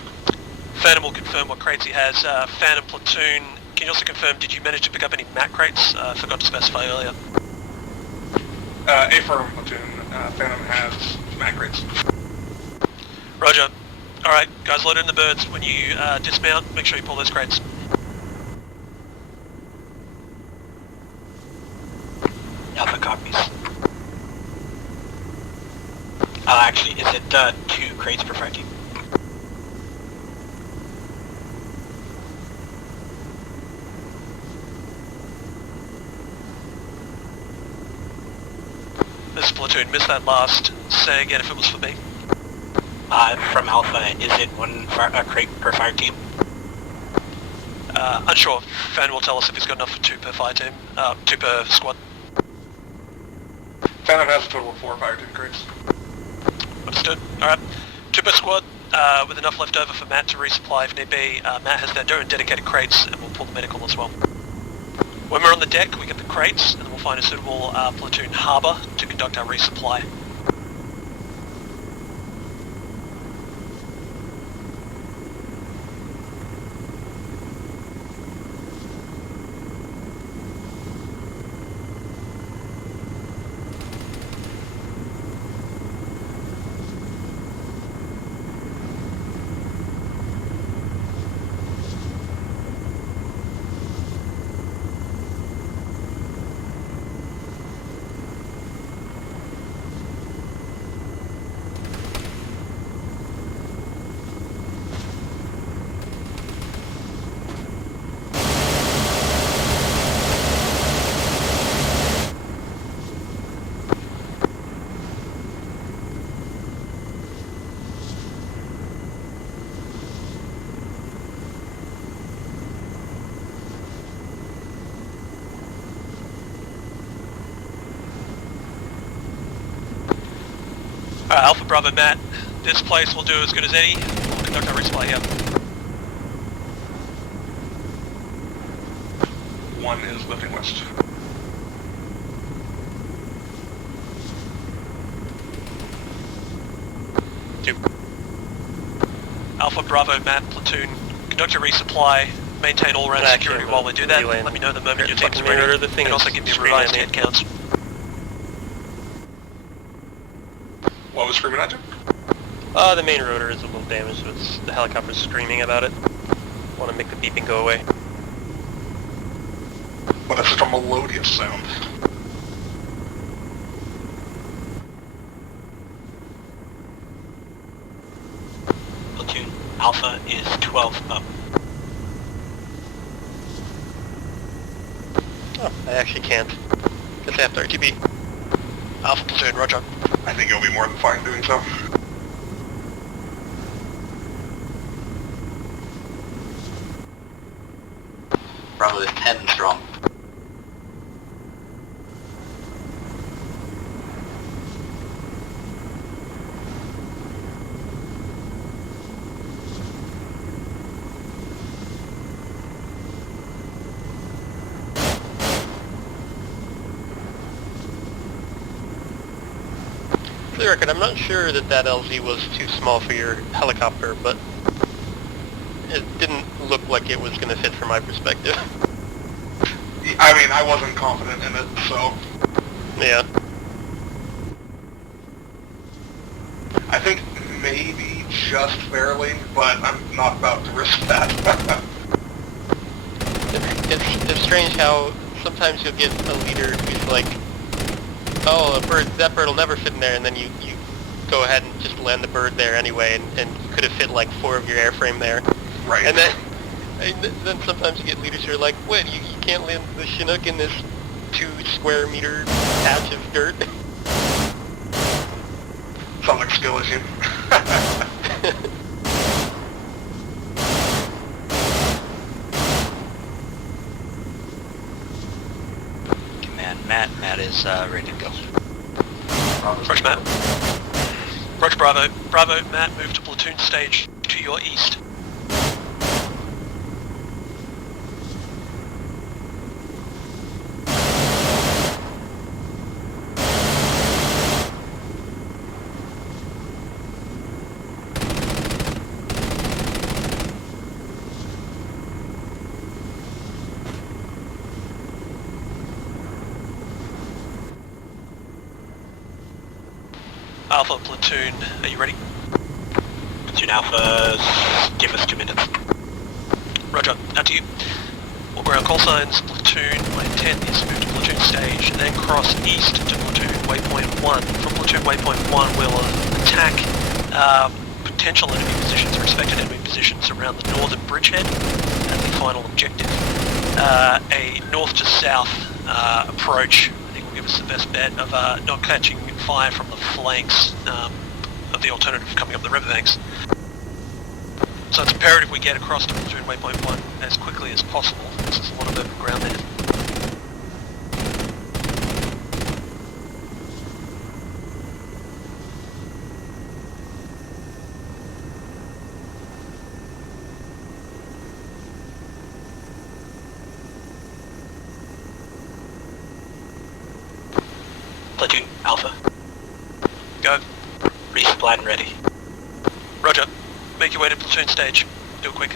Phantom will confirm what crates he has. Phantom platoon, can you also confirm, did you manage to pick up any mat crates? I forgot to specify earlier. Affirm platoon. Phantom has mag rates. Roger. Alright, guys, load in the birds. When you dismount, make sure you pull those crates. Alpha copies. Actually, is it 2 crates per fire team? This platoon, missed that last. Say again if it was for me. From Alpha, is it 1 crate per fire team? Unsure. Fan will tell us if he's got enough for 2 per fire team. 2 per squad. Phantom has a total of 4 fire team crates. Understood. Alright. 2 per squad, with enough left over for Matt to resupply if need be. Matt has their own dedicated crates, and we'll pull the medical as well. When we're on the deck, we get the crates, and then we'll find a suitable platoon harbour to conduct our resupply. Alright, Alpha Bravo Matt, this place will do as good as any. We'll conduct our resupply here. 1 is lifting west. Alpha Bravo Matt, platoon, conduct your resupply, maintain all round security while we do that. Let me know the moment your team's ready, and also give me revised head counts. What was screaming at you? The main rotor is a little damaged, so it's the helicopter's screaming about it. Want to make the beeping go away. Well, that's such a melodious sound. Platoon Alpha is 12 up. Oh, I actually can't. Guess after RTB. Alpha platoon, roger. I think you'll be more than fine doing so. Bravo is 10 strong. For the record, I'm not sure that LZ was too small for your helicopter, but it didn't look like it was going to fit from my perspective. I mean, I wasn't confident in it, so... Yeah. I think maybe just barely, but I'm not about to risk that. It's strange how sometimes you'll get a leader who's like, oh, that bird will never fit in there, and then you go ahead and just land the bird there anyway, and you could have fit like 4 of your airframe there. Right. And then sometimes you get leaders who are like, what, you can't land the Chinook in this 2 square meter patch of dirt? Sounds like a skill issue. Command, Matt is ready to go. Roger, Matt. Roger, Bravo. Bravo, Matt, move to platoon stage to your east. Alpha platoon, are you ready? Platoon Alpha, give us 2 minutes. Roger, out to you. All ground call signs, platoon, my intent is to move to platoon stage, then cross east to platoon waypoint 1. From platoon waypoint 1 we'll attack potential enemy positions or expected enemy positions around the northern bridgehead as the final objective. A north to south approach I think will give us the best bet of not catching fire from the flanks of the alternative coming up the riverbanks. So it's imperative we get across to platoon waypoint 1 as quickly as possible, because there's a lot of open ground there. Platoon Alpha, Go. resupplied and ready. Roger. Make your way to platoon stage. Do it quick.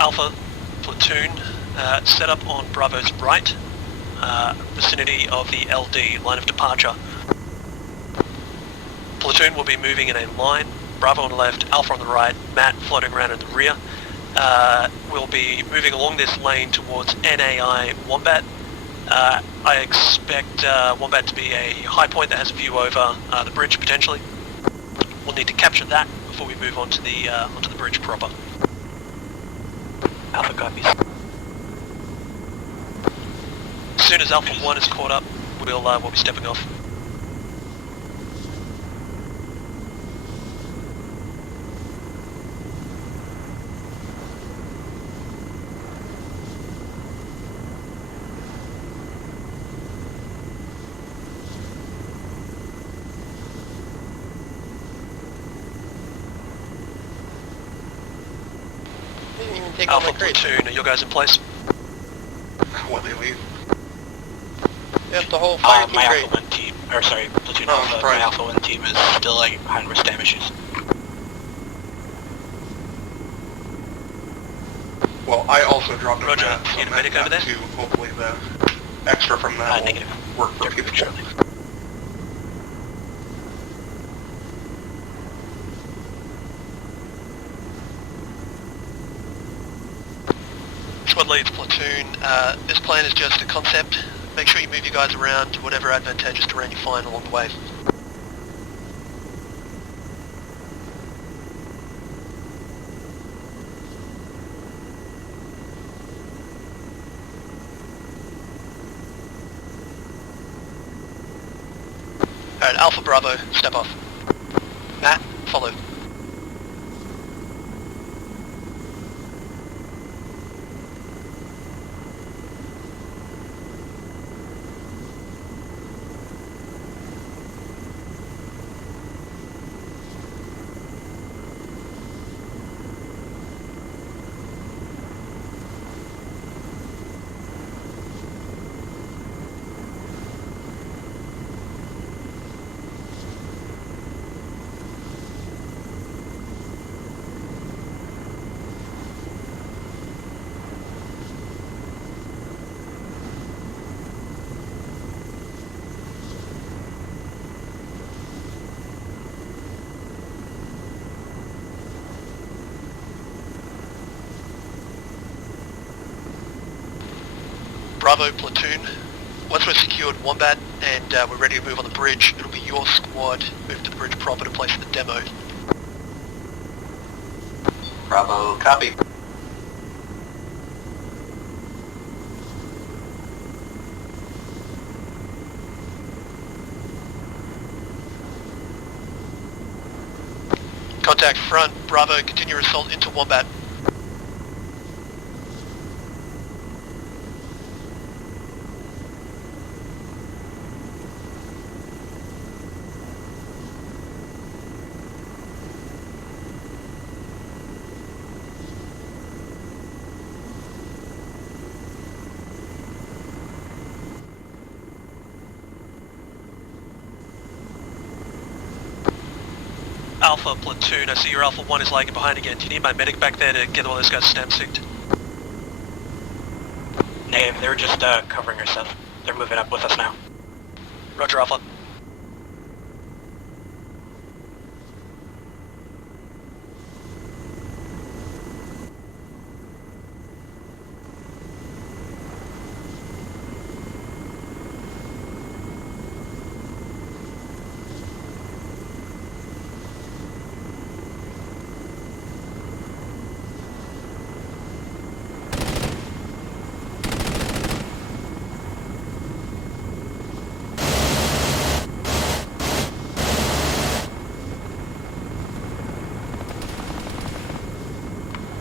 Alpha platoon set up on Bravo's right, vicinity of the LD, line of departure. Platoon will be moving in a line, Bravo on the left, Alpha on the right, Matt floating around in the rear. We'll be moving along this lane towards NAI Wombat. I expect Wombat to be a high point that has a view over the bridge potentially. We'll need to capture that before we move on to the bridge proper. Alpha copies. As soon as Alpha 1 is caught up, we'll be stepping off. Take all Alpha my crates. platoon, are your guys in place? What they leave? Yep, the whole fire team My crate. Alpha 1 team, or sorry, Platoon Oh, Alpha, surprise. my Alpha 1 team is still like behind with stam issues. Well, I also dropped a Roger. mat, so Need a Matt medic over got there? 2. Hopefully the extra from that will Negative. work for people. Surely. Squad leads platoon, this plan is just a concept. make sure you move your guys around to whatever advantageous terrain you find along the way. Alright, Alpha Bravo, step off. Matt, follow. Bravo platoon, once we've secured Wombat and we're ready to move on the bridge, it'll be your squad moving to the bridge proper to place the demo. Bravo, copy. Contact front, Bravo, continue your assault into Wombat. Alpha platoon, I see your Alpha 1 is lagging behind again. Do you need my medic back there to get all those guys stamp synced? Negative, they were just covering ourselves. They're moving up with us now. Roger, Alpha.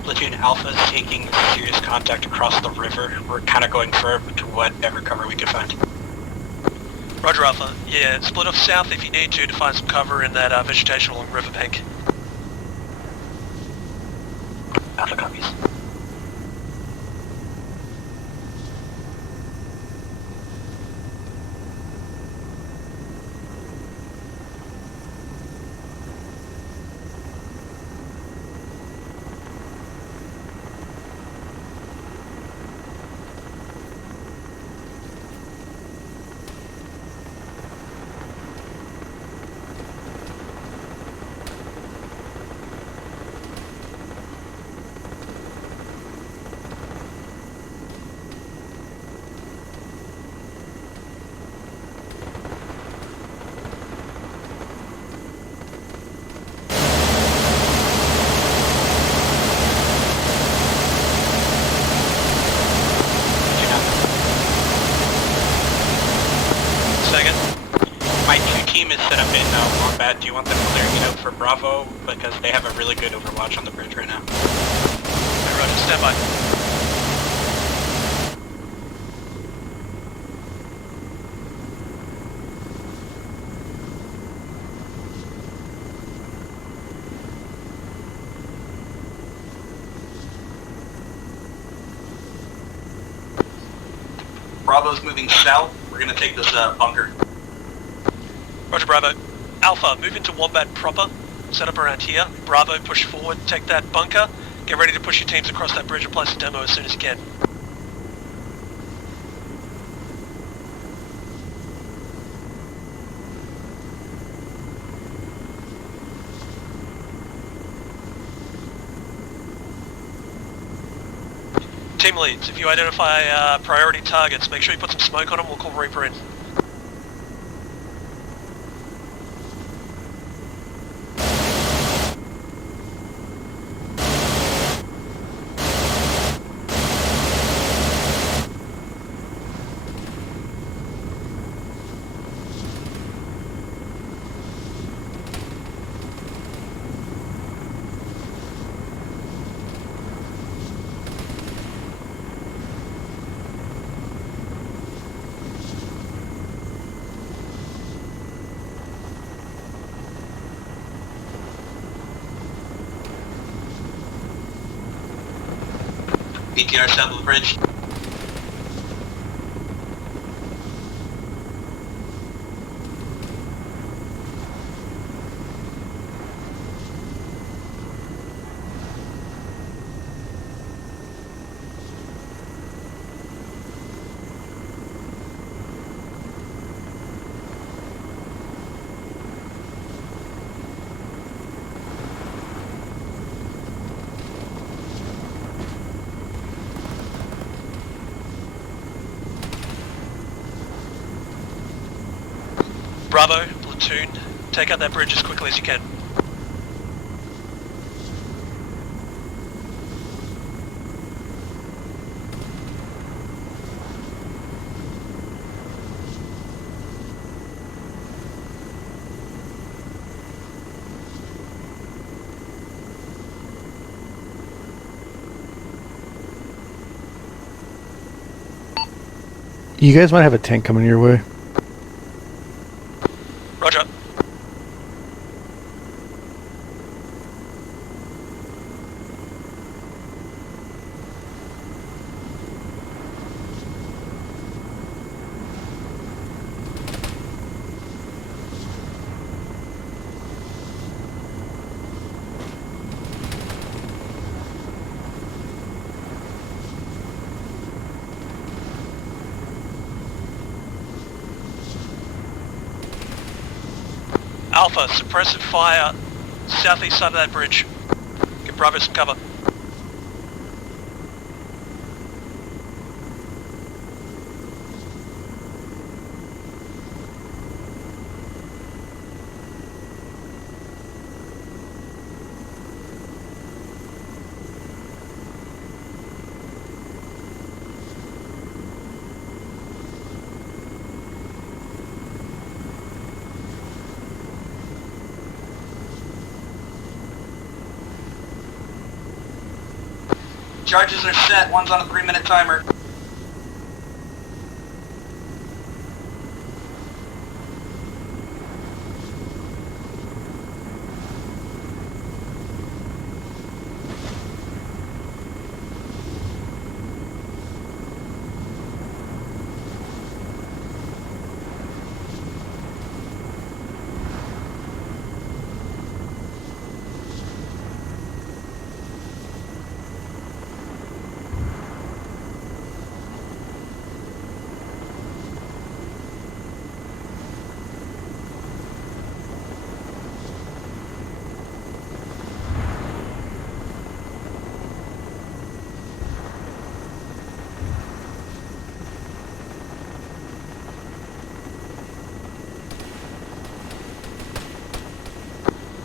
Platoon Alpha is taking serious contact across the river. We're kind of going firm to whatever cover we can find. Roger, Alpha. Yeah, split off south if you need to find some cover in that vegetation along riverbank. Alpha copies. Do you want them clearing it out for Bravo? Because they have a really good overwatch on the bridge right now. Hey, Roger, stand by. Bravo's moving south. We're gonna take this bunker. Roger, Bravo. Alpha, move into Wombat proper. Set up around here. Bravo, push forward. Take that bunker. Get ready to push your teams across that bridge and place a demo as soon as you can. Team leads, if you identify priority targets, make sure you put some smoke on them. We'll call Reaper in. PTR south of the bridge. Bravo, platoon, take out that bridge as quickly as you can. You guys might have a tank coming your way. Roger. Alpha, suppressive fire, southeast side of that bridge. Give Bravo some cover. Charges are set, one's on a 3-minute timer.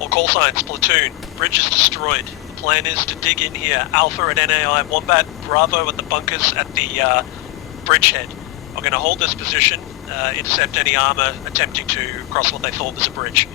All call signs, platoon. Bridge is destroyed. The plan is to dig in here. Alpha at NAI, Wombat, Bravo at the bunkers at the bridgehead. I'm going to hold this position, intercept any armor attempting to cross what they thought was a bridge.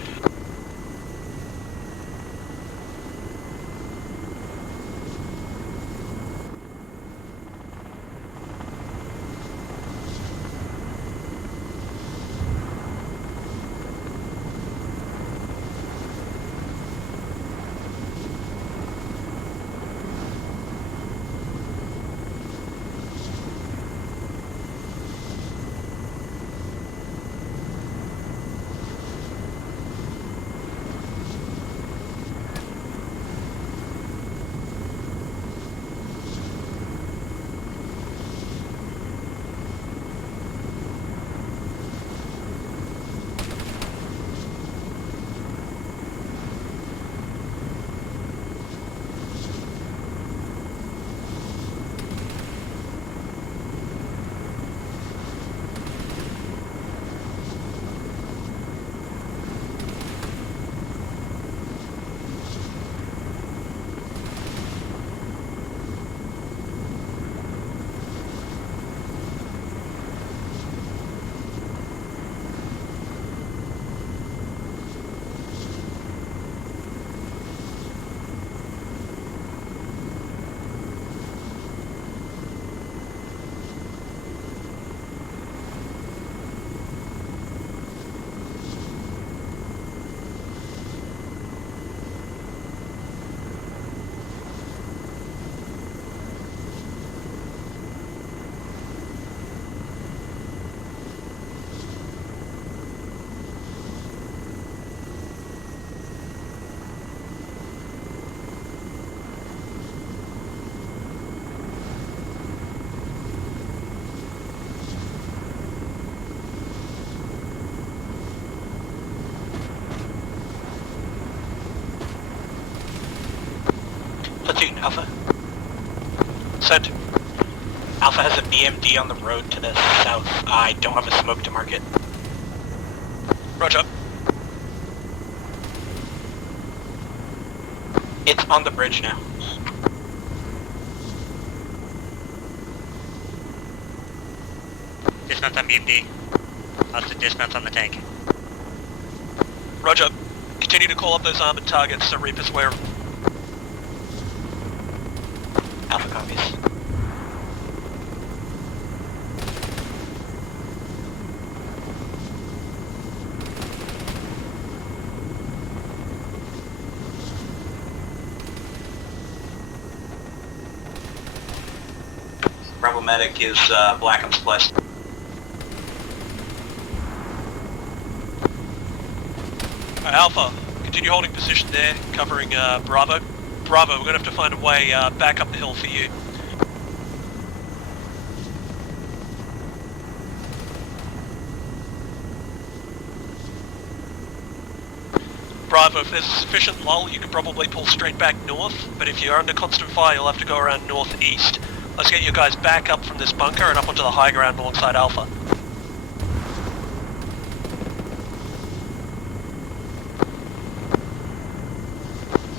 Platoon, Alpha. Send. Alpha has a BMD on the road to the south. I don't have a smoke to mark it. Roger. It's on the bridge now. Dismount on BMD. Also dismount on the tank. Roger. Continue to call up those armored targets so Reaper's aware of. Alpha copies. Bravo medic is black and spliced. Alpha, continue holding position there, covering Bravo. Bravo, we're going to have to find a way back up the hill for you. Bravo, if there's a sufficient lull, you can probably pull straight back north, but if you're under constant fire, you'll have to go around northeast. Let's get you guys back up from this bunker and up onto the high ground alongside Alpha.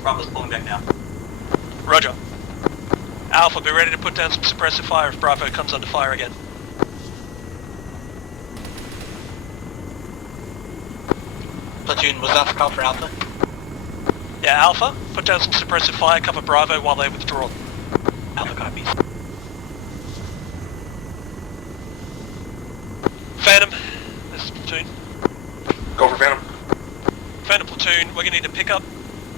Bravo's pulling back now. Roger. Alpha, be ready to put down some suppressive fire if Bravo comes under fire again. Platoon, was that the call for Alpha? Yeah, Alpha, put down some suppressive fire, cover Bravo while they withdraw. Alpha copies. Phantom, this is Platoon. Go for Phantom. Phantom Platoon, we're going to need to pick up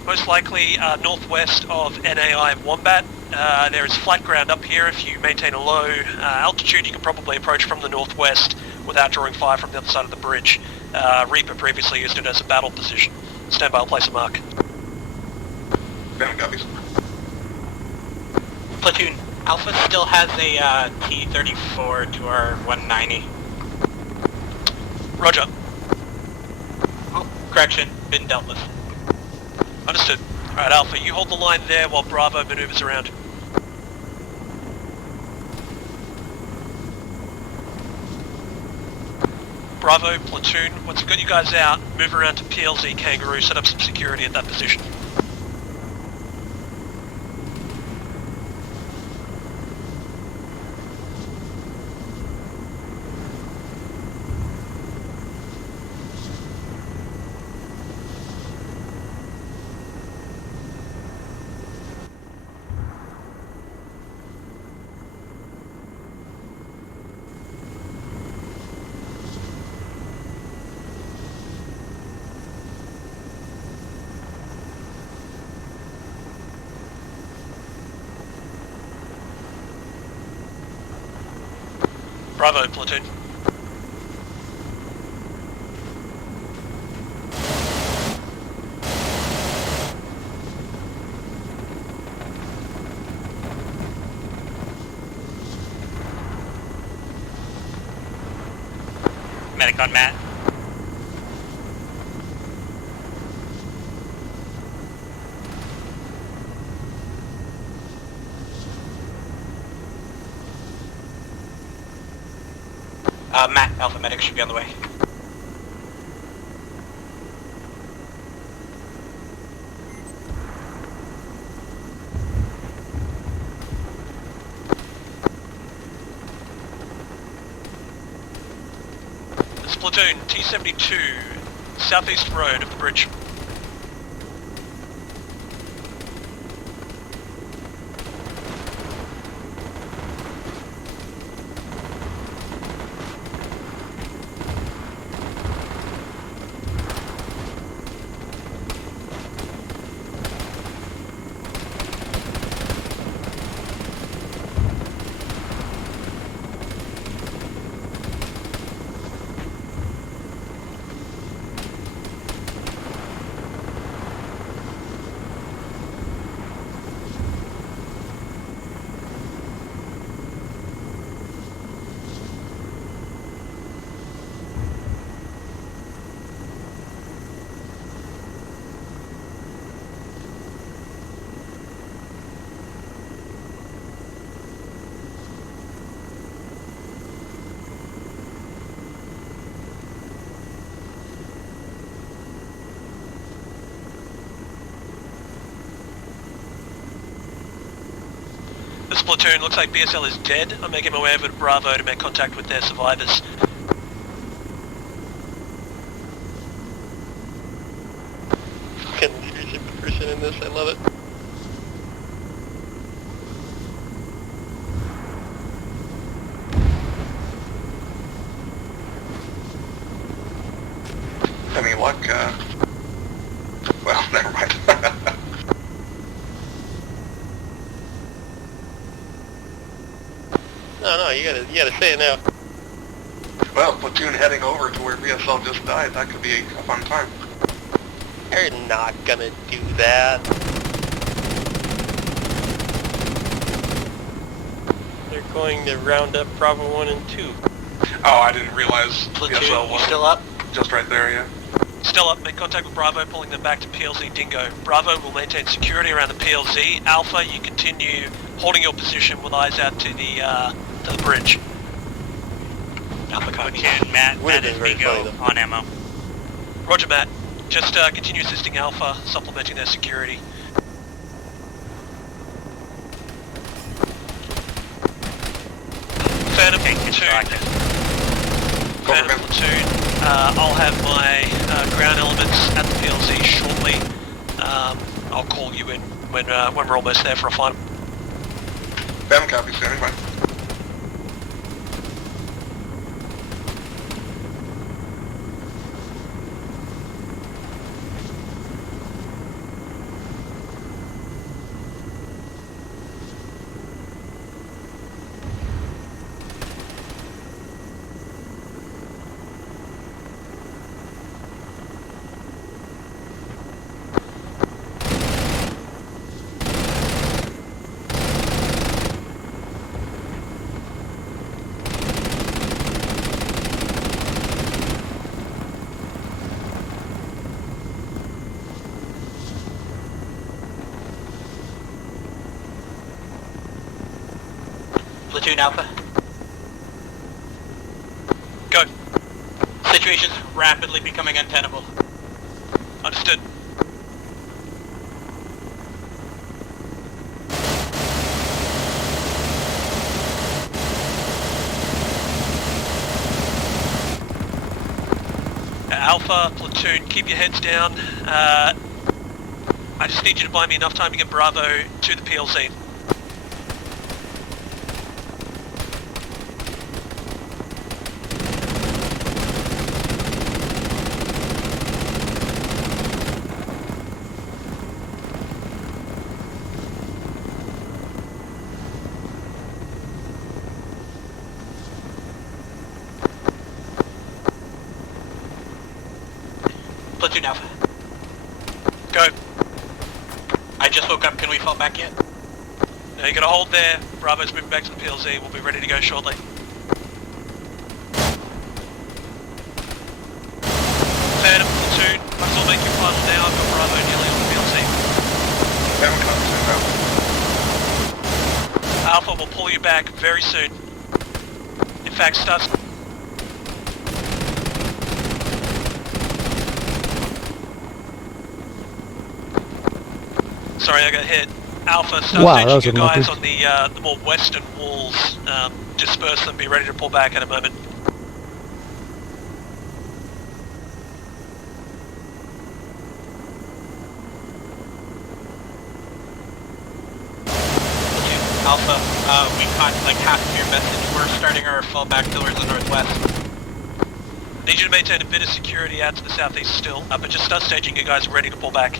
most likely northwest of NAI Wombat. There is flat ground up here. If you maintain a low altitude, you can probably approach from the northwest without drawing fire from the other side of the bridge. Reaper previously used it as a battle position. Stand by, I'll place a mark. Phantom copies. Platoon, Alpha still has a T-34 to our 190. Roger. Oh, correction, been dealt with. Understood. Alright, Alpha, you hold the line there while Bravo maneuvers around. Bravo, Platoon, once we've got you guys out, move around to PLZ Kangaroo, set up some security at that position. Bravo, Platoon. Medic on Matt. Matt, Alpha Medic should be on the way. This is Platoon, T-72, southeast road of the bridge. This platoon looks like BSL is dead. I'm making my way over to Bravo to make contact with their survivors. Fucking leadership person in this, I love it. Any luck? Well, never mind. No, you gotta say it now. Well, platoon heading over to where BSL just died, that could be a fun time. You're not gonna do that. They're going to round up Bravo 1 and 2. Oh, I didn't realize Platoon, BSL you was still up? just right there, yeah. Still up, make contact with Bravo, pulling them back to PLZ Dingo. Bravo will maintain security around the PLZ. Alpha, you continue holding your position with eyes out to the bridge. Alpha copy. Platoon, Matt Would've is been very Bingo funny, though. on ammo. Roger, Matt. Just continue assisting Alpha, supplementing their security. Phantom platoon. Phantom platoon. I'll have my ground elements at the PLZ shortly. I'll call you in when we're almost there for a final. Phantom copy, standing by. Platoon Alpha. Go. Situation's rapidly becoming untenable. Understood. Alpha, platoon, keep your heads down. I just need you to buy me enough time to get Bravo to the PLZ. Platoon Alpha. Go. I just woke up. Can we fall back yet? Now you gotta hold there. Bravo's moving back to the PLZ. We'll be ready to go shortly. Phantom platoon, I still make your final now. I've got Bravo nearly on the PLZ. Phantom copy, stand by. Alpha will pull you back very soon. In fact, starts. Sorry, I got hit. Alpha, start Wow, that was staging your guys unlucky. on the more western walls. Disperse them, be ready to pull back in a moment. Alpha, we caught like half of your message. We're starting our fallback towards the northwest. Need you to maintain a bit of security out to the southeast still, but just start staging your guys ready to pull back.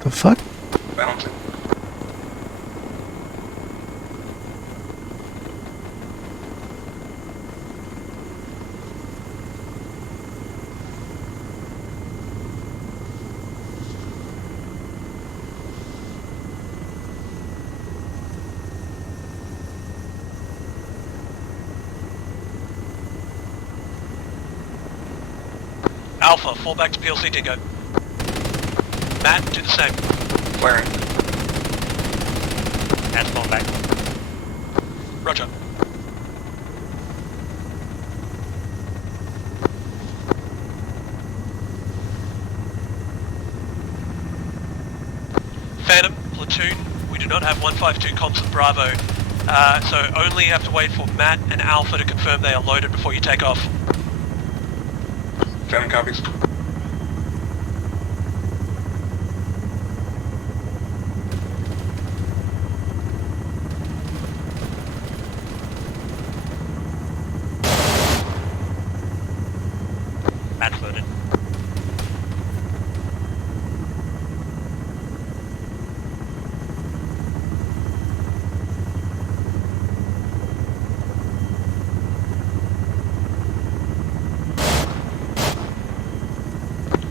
The fuck? Bouncing. Alpha, fall back to PLC Dingo. Matt, do the same. Flaring. Matt's falling back. Roger. do not have 152 comms with Bravo, so only have to wait for Matt and Alpha to confirm they are loaded before you take off. Phantom copies. Matt's loaded.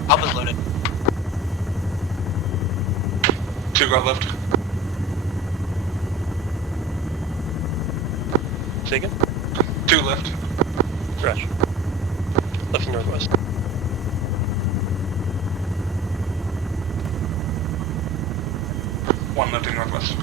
Alpha's loaded. 2 got left. Say again? 2 left. Rush. Left and northwest. One lifting northwest.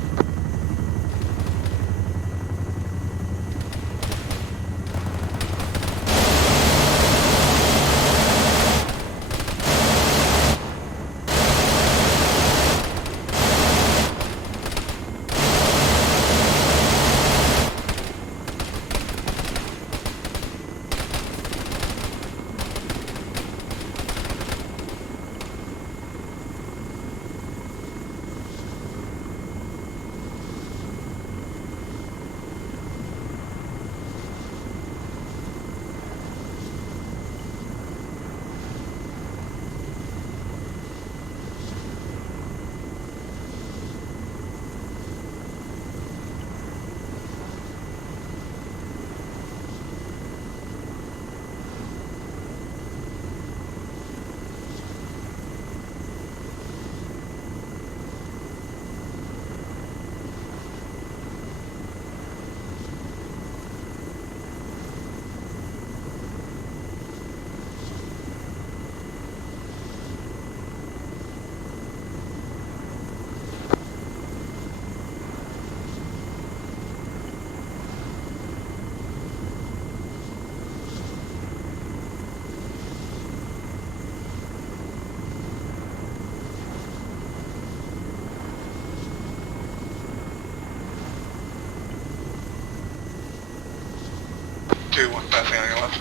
One passing on your left.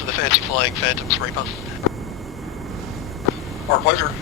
for the fancy flying Phantoms, Reaper. Our pleasure.